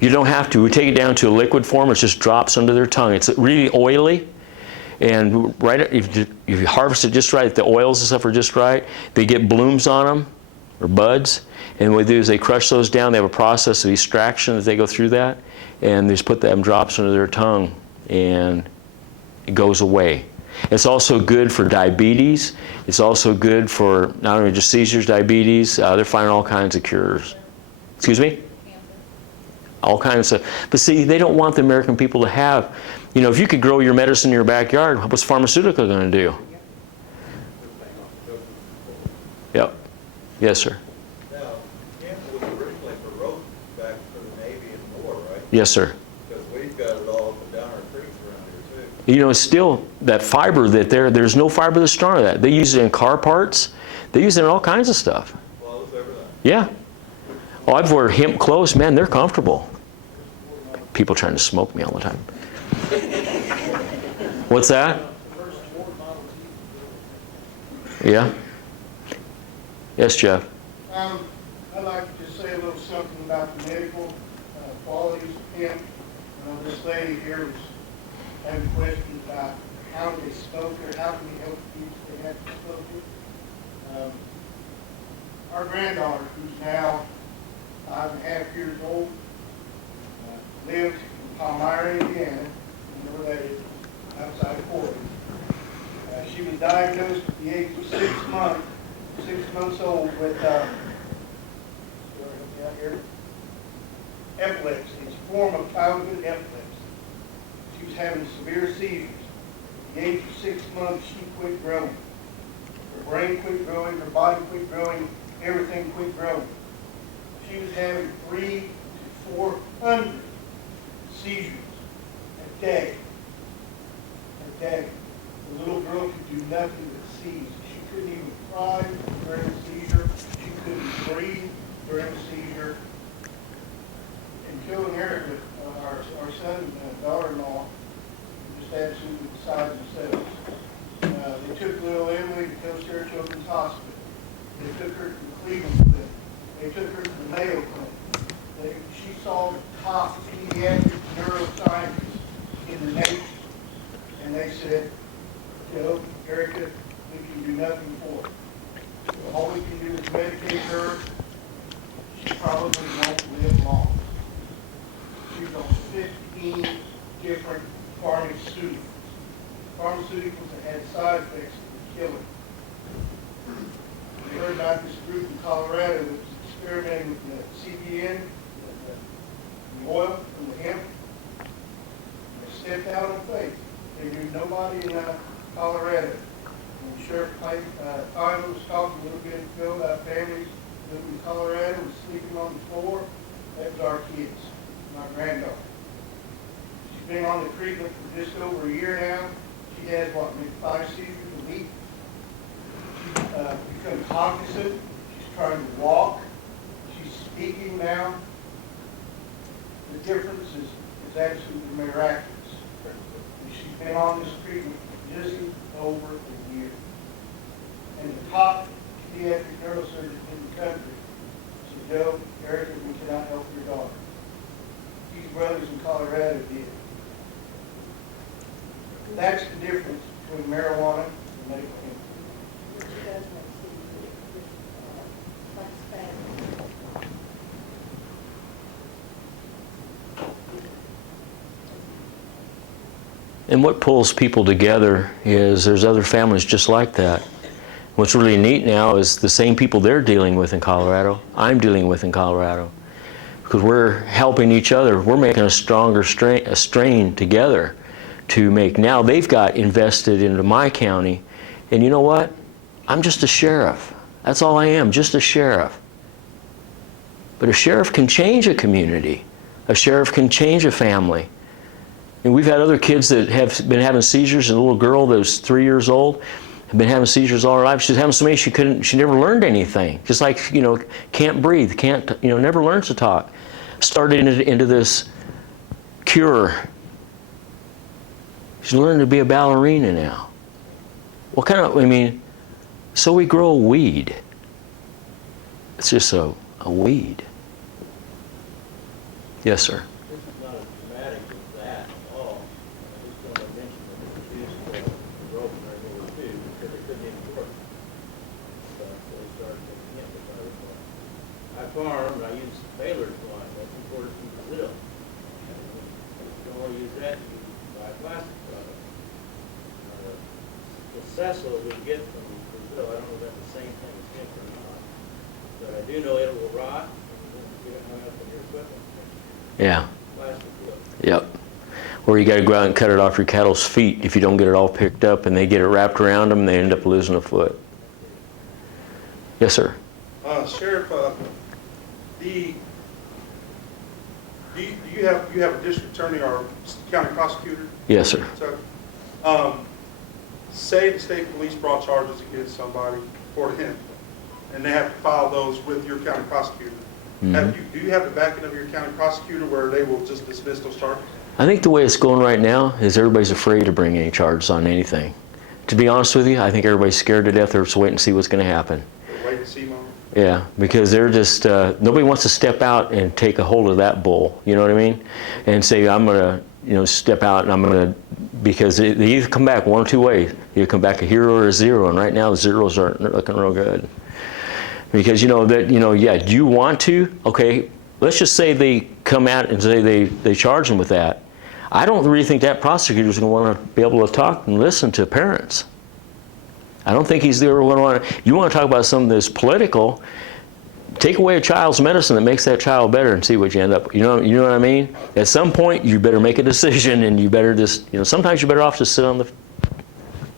You don't have to. We take it down to a liquid form. It just drops under their tongue. It's really oily. And if you harvest it just right, if the oils and stuff are just right, they get blooms on them, or buds. And what they do is they crush those down. They have a process of extraction that they go through that. And they just put them drops under their tongue. And it goes away. It's also good for diabetes. It's also good for not only just seizures, diabetes. They're finding all kinds of cures. Excuse me? All kinds of stuff. But see, they don't want the American people to have, if you could grow your medicine in your backyard, what's pharmaceutical going to do? Yep. Yes, sir. Now, hemp was originally for roads back for the Navy and war, right? Yes, sir. Because we've got it all up and down our creeks around here, too. It's still that fiber that there's no fiber that's stronger than that. They use it in car parts. They use it in all kinds of stuff. Clothes, everything. Yeah. Oh, I've worn hemp clothes. Man, they're comfortable. People trying to smoke me all the time. What's that? Yeah. Yes, Jeff. I'd like to just say a little something about the medical qualities of hemp. This lady here was having questions about how they smoke it, how can we help people if they have to smoke it. Our granddaughter, who's now 5.5 years old, lived in Palmyra, Indiana. You know where that is, outside of Portland. She was diagnosed at the age of 6 months old with epilepsy. It's a form of childhood epilepsy. She was having severe seizures. At the age of 6 months, she quit growing. Her brain quit growing, her body quit growing, everything quit growing. She was having 300 to 400 seizures a day. The little girl could do nothing but seize. She couldn't even cry during the seizure. She couldn't breathe during the seizure. And killing her with our son and daughter-in-law just absolutely beside themselves. They took little Emily to Coast Children's Hospital. They took her to Cleveland They took her to the Mayo Clinic. She saw the top pediatric neuroscientists in the nation. And they said, Joe, Erica, we can do nothing for her. All we can do is medicate her. She probably won't live long. She's on 15 different pharmaceuticals. Pharmaceuticals that had side effects that would kill her. We heard about this group in Colorado that was experimenting with the CBN, the oil from the hemp. They stepped out on faith. They knew nobody in Colorado. And Sheriff Peyman was talking a little bit ago about families living in Colorado and sleeping on the floor. That was our kids, my granddaughter. She's been on the treatment for just over a year now. She has, what, maybe 5 seizures a week. She's become cognizant. She's trying to walk. She's speaking now. The difference is absolutely miraculous. And she's been on this treatment for just over a year. And the top pediatric neurosurgeon in the country said, Joe, Erica, we cannot help your daughter. These brothers in Colorado did. That's the difference between marijuana and medical hemp. Which does make sense. And what pulls people together is there's other families just like that. What's really neat now is the same people they're dealing with in Colorado, I'm dealing with in Colorado. Because we're helping each other. We're making a stronger strain together to make. Now they've got invested into my county. And you know what? I'm just a sheriff. That's all I am, just a sheriff. But a sheriff can change a community. A sheriff can change a family. And we've had other kids that have been having seizures. And a little girl that was 3 years old had been having seizures all her life. She was having so many she never learned anything. Just like, can't breathe, never learns to talk. Started into this cure. She's learning to be a ballerina now. What kind of, so we grow a weed. It's just a weed. Yes, sir. This is not as dramatic as that at all. I just want to mention that it was used for the rope and everything too, because it couldn't import. So they started making it with other ones. I farm, and I use baler's twine. That's imported from Brazil. And if you don't want to use that, you buy a plastic product. The sessile we get from Brazil, I don't know if that's the same thing as hemp or not. But I do know it will rot and get hung up in your equipment. Yeah. Plastic wood. Yep. Or you got to go out and cut it off your cattle's feet if you don't get it all picked up and they get it wrapped around them, they end up losing a foot. Yes, sir. Sheriff, do you have a district attorney or county prosecutor? Yes, sir. So, say the state police brought charges against somebody for him, and they have to file those with your county prosecutor. Mm-hmm. Do you have the backing of your county prosecutor where they will just dismiss those charges? I think the way it's going right now is everybody's afraid to bring any charges on anything. To be honest with you, I think everybody's scared to death. They're just waiting to see what's going to happen. Wait and see moment? Yeah, because they're just, nobody wants to step out and take a hold of that bull, you know what I mean? And say, I'm going to, step out and I'm going to, because they either come back one or two ways. You come back a hero or a zero, and right now the zeros aren't looking real good. Because yeah, do you want to? Okay, let's just say they come out and say they charge them with that. I don't really think that prosecutor's going to want to be able to talk and listen to parents. I don't think he's ever going to want to. You want to talk about something that's political, take away a child's medicine that makes that child better and see what you end up. You know what I mean? At some point, you better make a decision, and you better just, sometimes you're better off to sit on the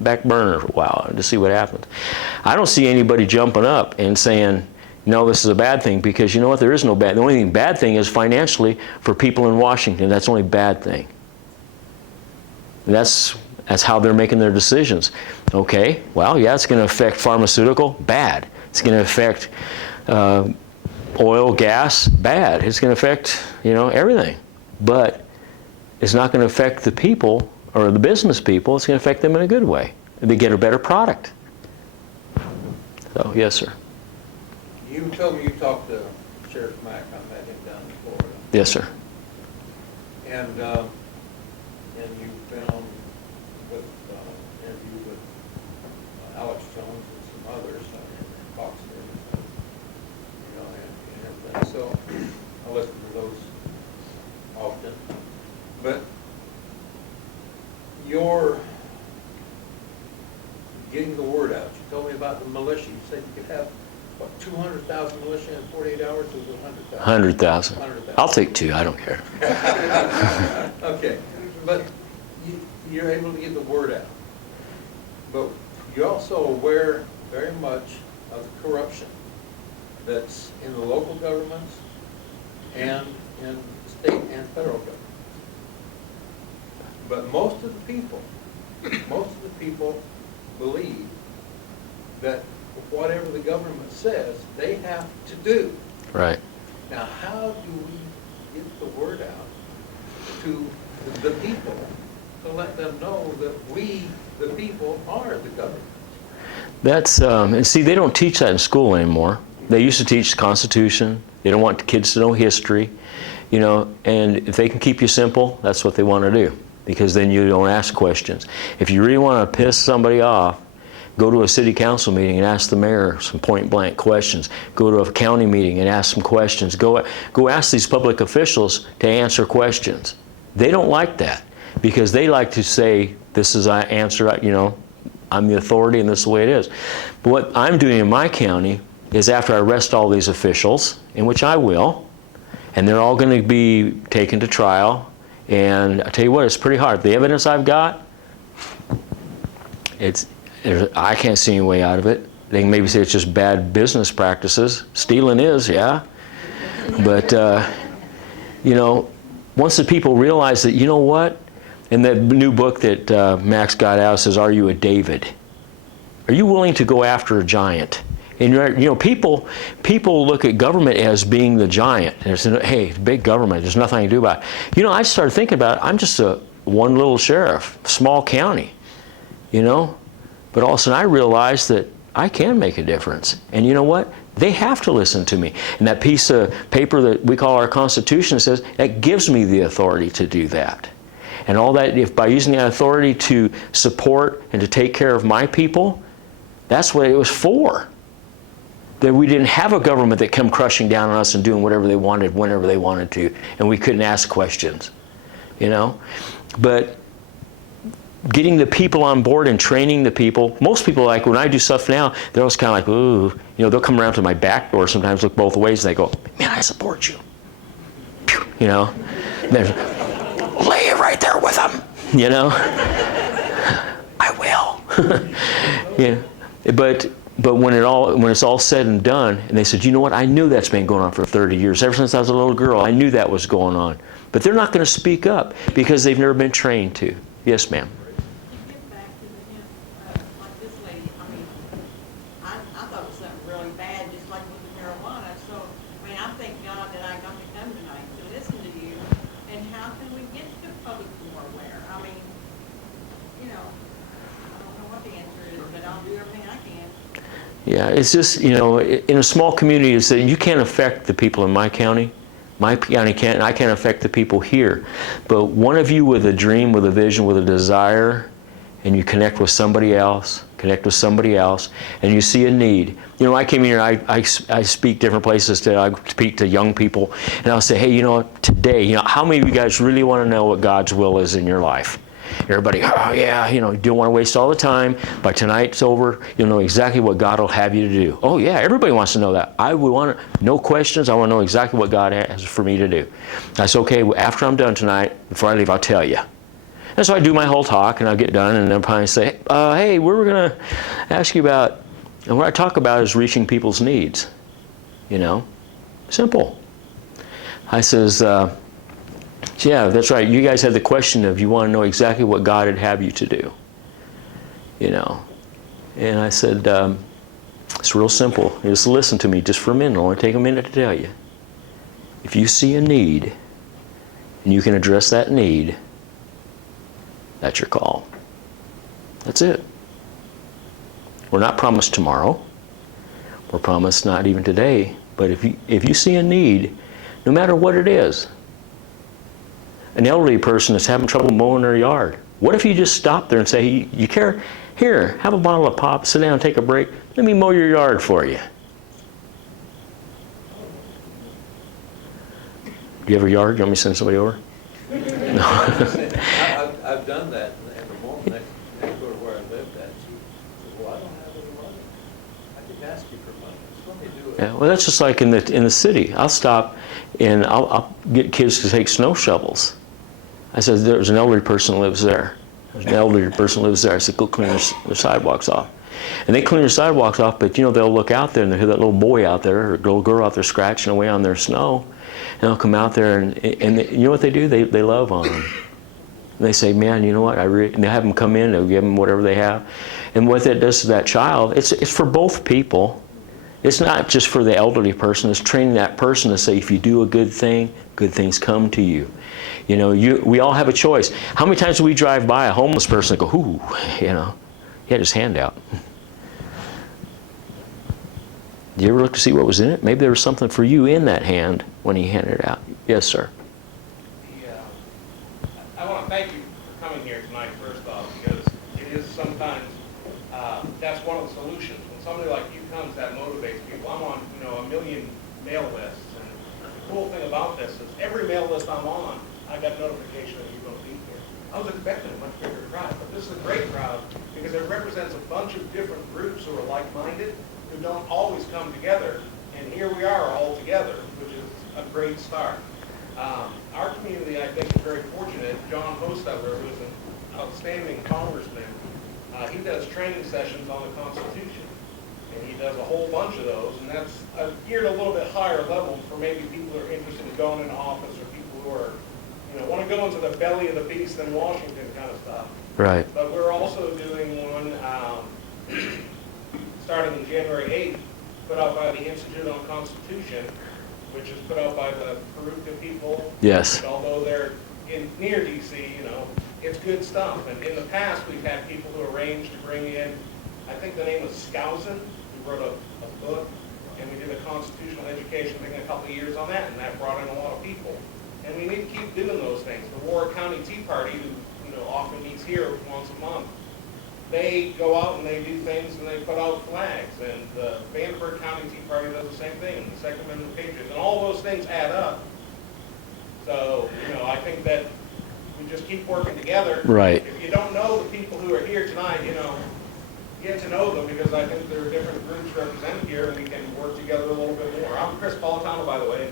back burner for a while to see what happens. I don't see anybody jumping up and saying, no, this is a bad thing, because you know what? There is no bad. The only bad thing is financially for people in Washington. That's the only bad thing. And that's how they're making their decisions. Okay, well, yeah, it's going to affect pharmaceutical, bad. It's going to affect oil, gas, bad. It's going to affect, everything. But it's not going to affect the people or the business people. It's going to affect them in a good way. They get a better product. So, yes, sir. You told me you talked to Sheriff Mack. I met him down in Florida. Yes, sir. And you've been on with, interview with Alex Jones and some others, Fox News, you know, and everything. So I listen to those often. But you're getting the word out. You told me about the militia. You said you could have, what, 200,000 militia in 48 hours, or was it 100,000? 100,000. I'll take 2. I don't care. Okay, but you're able to get the word out. But you're also aware very much of the corruption that's in the local governments and in state and federal governments. But most of the people believe that whatever the government says, they have to do. Right. Now, how do we get the word out to the people to let them know that we, the people, are the government? That's, and see, they don't teach that in school anymore. They used to teach the Constitution. They don't want the kids to know history, you know, and if they can keep you simple, that's what they want to do, because then you don't ask questions. If you really want to piss somebody off, go to a city council meeting and ask the mayor some point-blank questions. Go to a county meeting and ask some questions. Go ask these public officials to answer questions. They don't like that, because they like to say, this is I answer, you know, I'm the authority and this is the way it is. But what I'm doing in my county is, after I arrest all these officials, in which I will, and they're all going to be taken to trial, and I tell you what, it's pretty hard. The evidence I've got, I can't see any way out of it. They can maybe say it's just bad business practices. Stealing is, yeah. But, you know, once the people realize that, you know what, in that new book that Max got out says, "Are you a David? Are you willing to go after a giant?" And you know, people look at government as being the giant. And say, hey, big government, there's nothing I can do about it. You know, I started thinking about it. I'm just one little sheriff, small county, you know. But all of a sudden I realized that I can make a difference. And you know what? They have to listen to me. And that piece of paper that we call our Constitution says, that gives me the authority to do that. And all that, if by using that authority to support and to take care of my people, that's what it was for. That we didn't have a government that came crushing down on us and doing whatever they wanted, whenever they wanted to, and we couldn't ask questions, you know? But getting the people on board and training the people, most people, like when I do stuff now, they're always kind of like, ooh, you know, they'll come around to my back door sometimes, look both ways, and they go, man, I support you. You know? Lay it right there with them, you know? I will. Yeah. But when it's all said and done, and they said, you know what, I knew that's been going on for 30 years. Ever since I was a little girl, I knew that was going on. But they're not going to speak up because they've never been trained to. Yes, ma'am. To get back to the, like this lady, I mean, I thought it was something really bad, just like with the marijuana. So, I mean, I thank God that I got to come tonight to listen to you. And how can we get the public more aware? I mean, you know, I don't know what the answer is, but I'll do everything I can. Yeah, it's just, you know, in a small community, it's that you can't affect the people in my county. My county can't, and I can't affect the people here. But one of you with a dream, with a vision, with a desire, and you connect with somebody else, and you see a need. You know, I came here, I speak different places, I speak to young people, and I'll say, hey, you know, today, you know, how many of you guys really want to know what God's will is in your life? Everybody, oh yeah, you know, you don't want to waste all the time. By tonight's over, you'll know exactly what God will have you to do. Oh yeah, everybody wants to know that. I would want to, no questions, I want to know exactly what God has for me to do. I said, okay, after I'm done tonight, before I leave, I'll tell you. And so I do my whole talk, and I'll get done, and then probably say, hey, we're going to ask you about, and what I talk about is reaching people's needs. You know, simple. I says, yeah, that's right. You guys had the question of you want to know exactly what God would have you to do. You know. And I said, it's real simple. Just listen to me just for a minute. It'll only take a minute to tell you. If you see a need and you can address that need, that's your call. That's it. We're not promised tomorrow. or promise not even today, but if you see a need, no matter what it is, an elderly person is having trouble mowing their yard, what if you just stop there and say, you care? Here, have a bottle of pop, sit down, take a break, let me mow your yard for you. Do you have a yard? Do you want me to send somebody over? No. I've done that, and the woman next door to where I lived at, she said, well, I don't have any money. I could ask you for money, just let me do it. Yeah, well, that's just like in the city. I'll stop and I'll get kids to take snow shovels. I said, there's an elderly person who lives there. There's an elderly person who lives there. I said, go clean their sidewalks off. And they clean their sidewalks off, but they'll look out there and they'll hear that little boy out there or little girl out there scratching away on their snow. And they'll come out there and you know what they do? They love on them. And they say, man, you know what? And they have them come in, they'll give them whatever they have. And what that does to that child, it's for both people. It's not just for the elderly person. It's training that person to say, if you do a good thing, good things come to you. We all have a choice. How many times do we drive by a homeless person and go, ooh, he had his hand out. Did you ever look to see what was in it? Maybe there was something for you in that hand when he handed it out. Yes, sir. I want to thank you for coming here tonight, first off, because it is sometimes, that's one of the solutions. When somebody like you comes, that motivates people. I'm on, a million mail lists, and the cool thing about this is every mail list I'm on, I got notification that you're going to be here. I was expecting a much bigger crowd, but this is a great crowd because it represents a bunch of different groups who are like-minded, who don't always come together, and here we are all together, which is a great start. Our community, I think, is very fortunate. John Hostetler, who is an outstanding congressman, he does training sessions on the Constitution, and he does a whole bunch of those, and that's geared a little bit higher level for maybe people who are interested in going into office or people who are, want to go into the belly of the beast in Washington kind of stuff. Right. But we're also doing one starting in January 8th, put out by the Institute on Constitution, which is put out by the Peruka people. Yes. And although they're near D.C., it's good stuff. And in the past, we've had people who arranged to bring in, I think the name was Skousen, who wrote a book, and we did a constitutional education thing a couple of years on that, and that brought in a lot of people. And we need to keep doing those things. The Warwick County Tea Party, who often meets here once a month, they go out and they do things and they put out flags. And the Vandenberg County Tea Party does the same thing, and the Second Amendment Patriots. And all those things add up. So, I think that we just keep working together. Right. If you don't know the people who are here tonight, get to know them, because I think there are different groups represented here and we can work together a little bit more. I'm Chris Politano, by the way.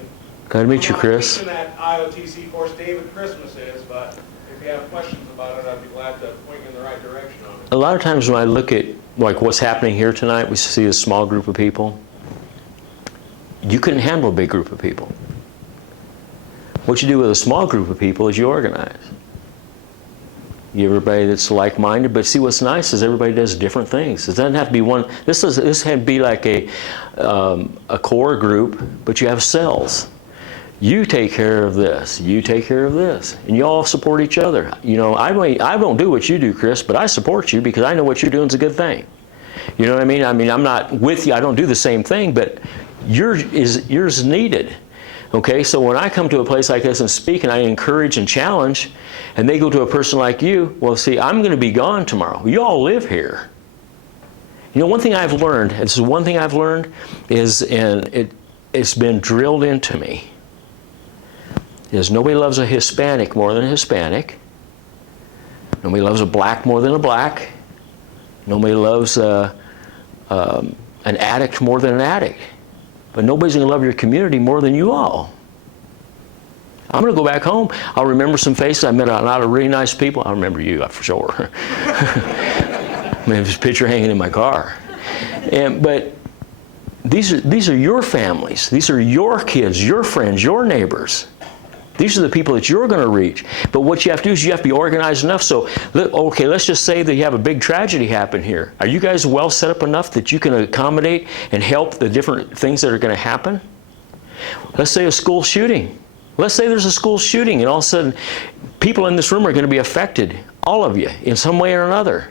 Glad to meet you, Chris. I'm not teaching that IOTC course. David Christmas is, but if you have questions about it, I'd be glad to point you in the right direction on it. A lot of times when I look at what's happening here tonight, we see a small group of people. You couldn't handle a big group of people. What you do with a small group of people is you organize. You have everybody that's like-minded, but see, what's nice is everybody does different things. It doesn't have to be one. This can be like a core group, but you have cells. You take care of this. You take care of this, and you all support each other. I don't do what you do, Chris, but I support you because I know what you're doing is a good thing. You know what I mean? I'm not with you. I don't do the same thing, but yours is needed. Okay, so when I come to a place like this and speak and I encourage and challenge, and they go to a person like you, well, see, I'm going to be gone tomorrow. You all live here. One thing I've learned, and it's been drilled into me, is nobody loves a Hispanic more than a Hispanic. Nobody loves a black more than a black. Nobody loves an addict more than an addict. But nobody's going to love your community more than you all. I'm going to go back home. I'll remember some faces. I met a lot of really nice people. I'll remember you, for sure. There's a picture hanging in my car. But these are your families. These are your kids, your friends, your neighbors. These are the people that you're going to reach. But what you have to do is you have to be organized enough. So, okay, let's just say that you have a big tragedy happen here. Are you guys well set up enough that you can accommodate and help the different things that are going to happen? Let's say a school shooting. Let's say there's a school shooting, and all of a sudden people in this room are going to be affected, all of you, in some way or another.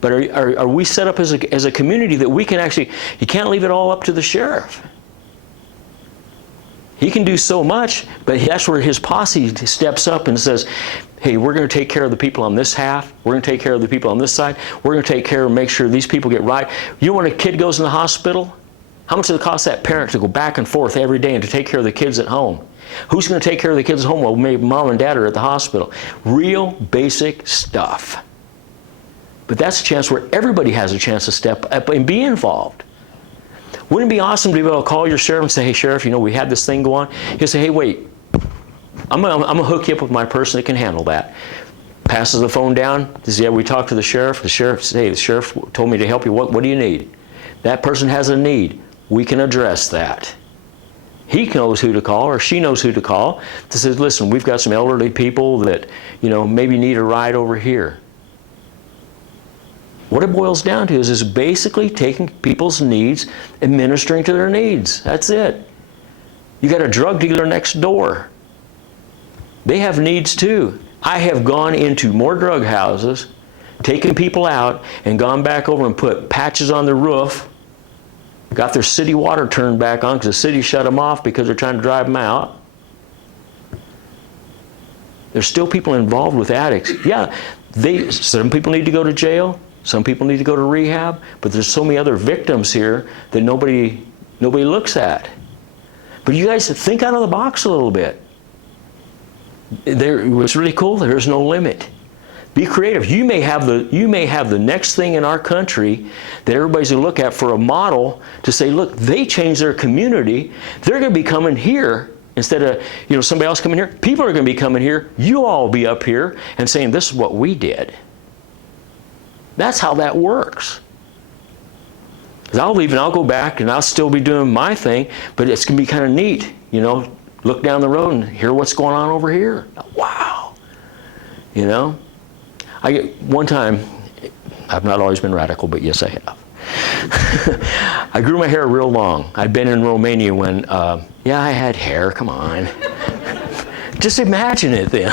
But are we set up as a community that we can actually, you can't leave it all up to the sheriff. He can do so much, but that's where his posse steps up and says, hey, we're going to take care of the people on this half. We're going to take care of the people on this side. We're going to take care and make sure these people get right. You know when a kid goes in the hospital? How much does it cost that parent to go back and forth every day and to take care of the kids at home? Who's going to take care of the kids at home while maybe mom and dad are at the hospital? Real basic stuff. But that's a chance where everybody has a chance to step up and be involved. Wouldn't it be awesome to be able to call your sheriff and say, hey, sheriff, you know, we had this thing go on. He'll say, hey, wait, I'm gonna hook you up with my person that can handle that. Passes the phone down. Says, yeah, we talked to the sheriff. The sheriff says, hey, the sheriff told me to help you. What do you need? That person has a need. We can address that. He knows who to call, or she knows who to call. To say, listen, we've got some elderly people that, you know, maybe need a ride over here. What it boils down to is basically taking people's needs and ministering to their needs. That's it. You got a drug dealer next door. They have needs too. I have gone into more drug houses, taken people out, and gone back over and put patches on the roof, got their city water turned back on because the city shut them off because they're trying to drive them out. There's still people involved with addicts. Yeah, some people need to go to jail. Some people need to go to rehab, but there's so many other victims here that nobody looks at. But you guys think out of the box a little bit. What's really cool, there's no limit. Be creative. You may have the next thing in our country that everybody's going to look at for a model to say, look, they changed their community. They're going to be coming here instead of, you know, somebody else coming here. People are going to be coming here. You all will be up here and saying, this is what we did. That's how that works. Because I'll leave and I'll go back and I'll still be doing my thing, but it's going to be kind of neat, you know, look down the road and hear what's going on over here. Wow. You know? One time, I've not always been radical, but yes, I have. I grew my hair real long. I'd been in Romania when, yeah, I had hair, come on. Just imagine it then.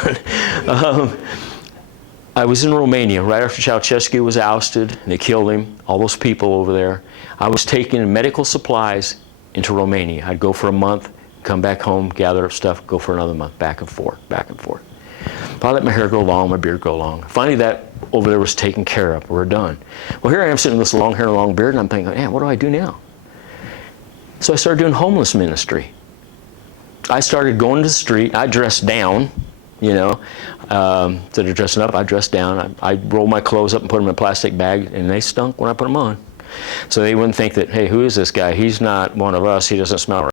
I was in Romania right after Ceausescu was ousted, and they killed him, all those people over there. I was taking medical supplies into Romania. I'd go for a month, come back home, gather up stuff, go for another month, back and forth, back and forth. But I let my hair grow long, my beard grow long. Finally, that over there was taken care of. We're done. Well, here I am sitting with this long hair and long beard, and I'm thinking, man, what do I do now? So I started doing homeless ministry. I started going to the street. I dressed down, you know. Instead of dressing up, I dressed down. I rolled my clothes up and put them in a plastic bag, and they stunk when I put them on. So they wouldn't think that, hey, who is this guy? He's not one of us. He doesn't smell right.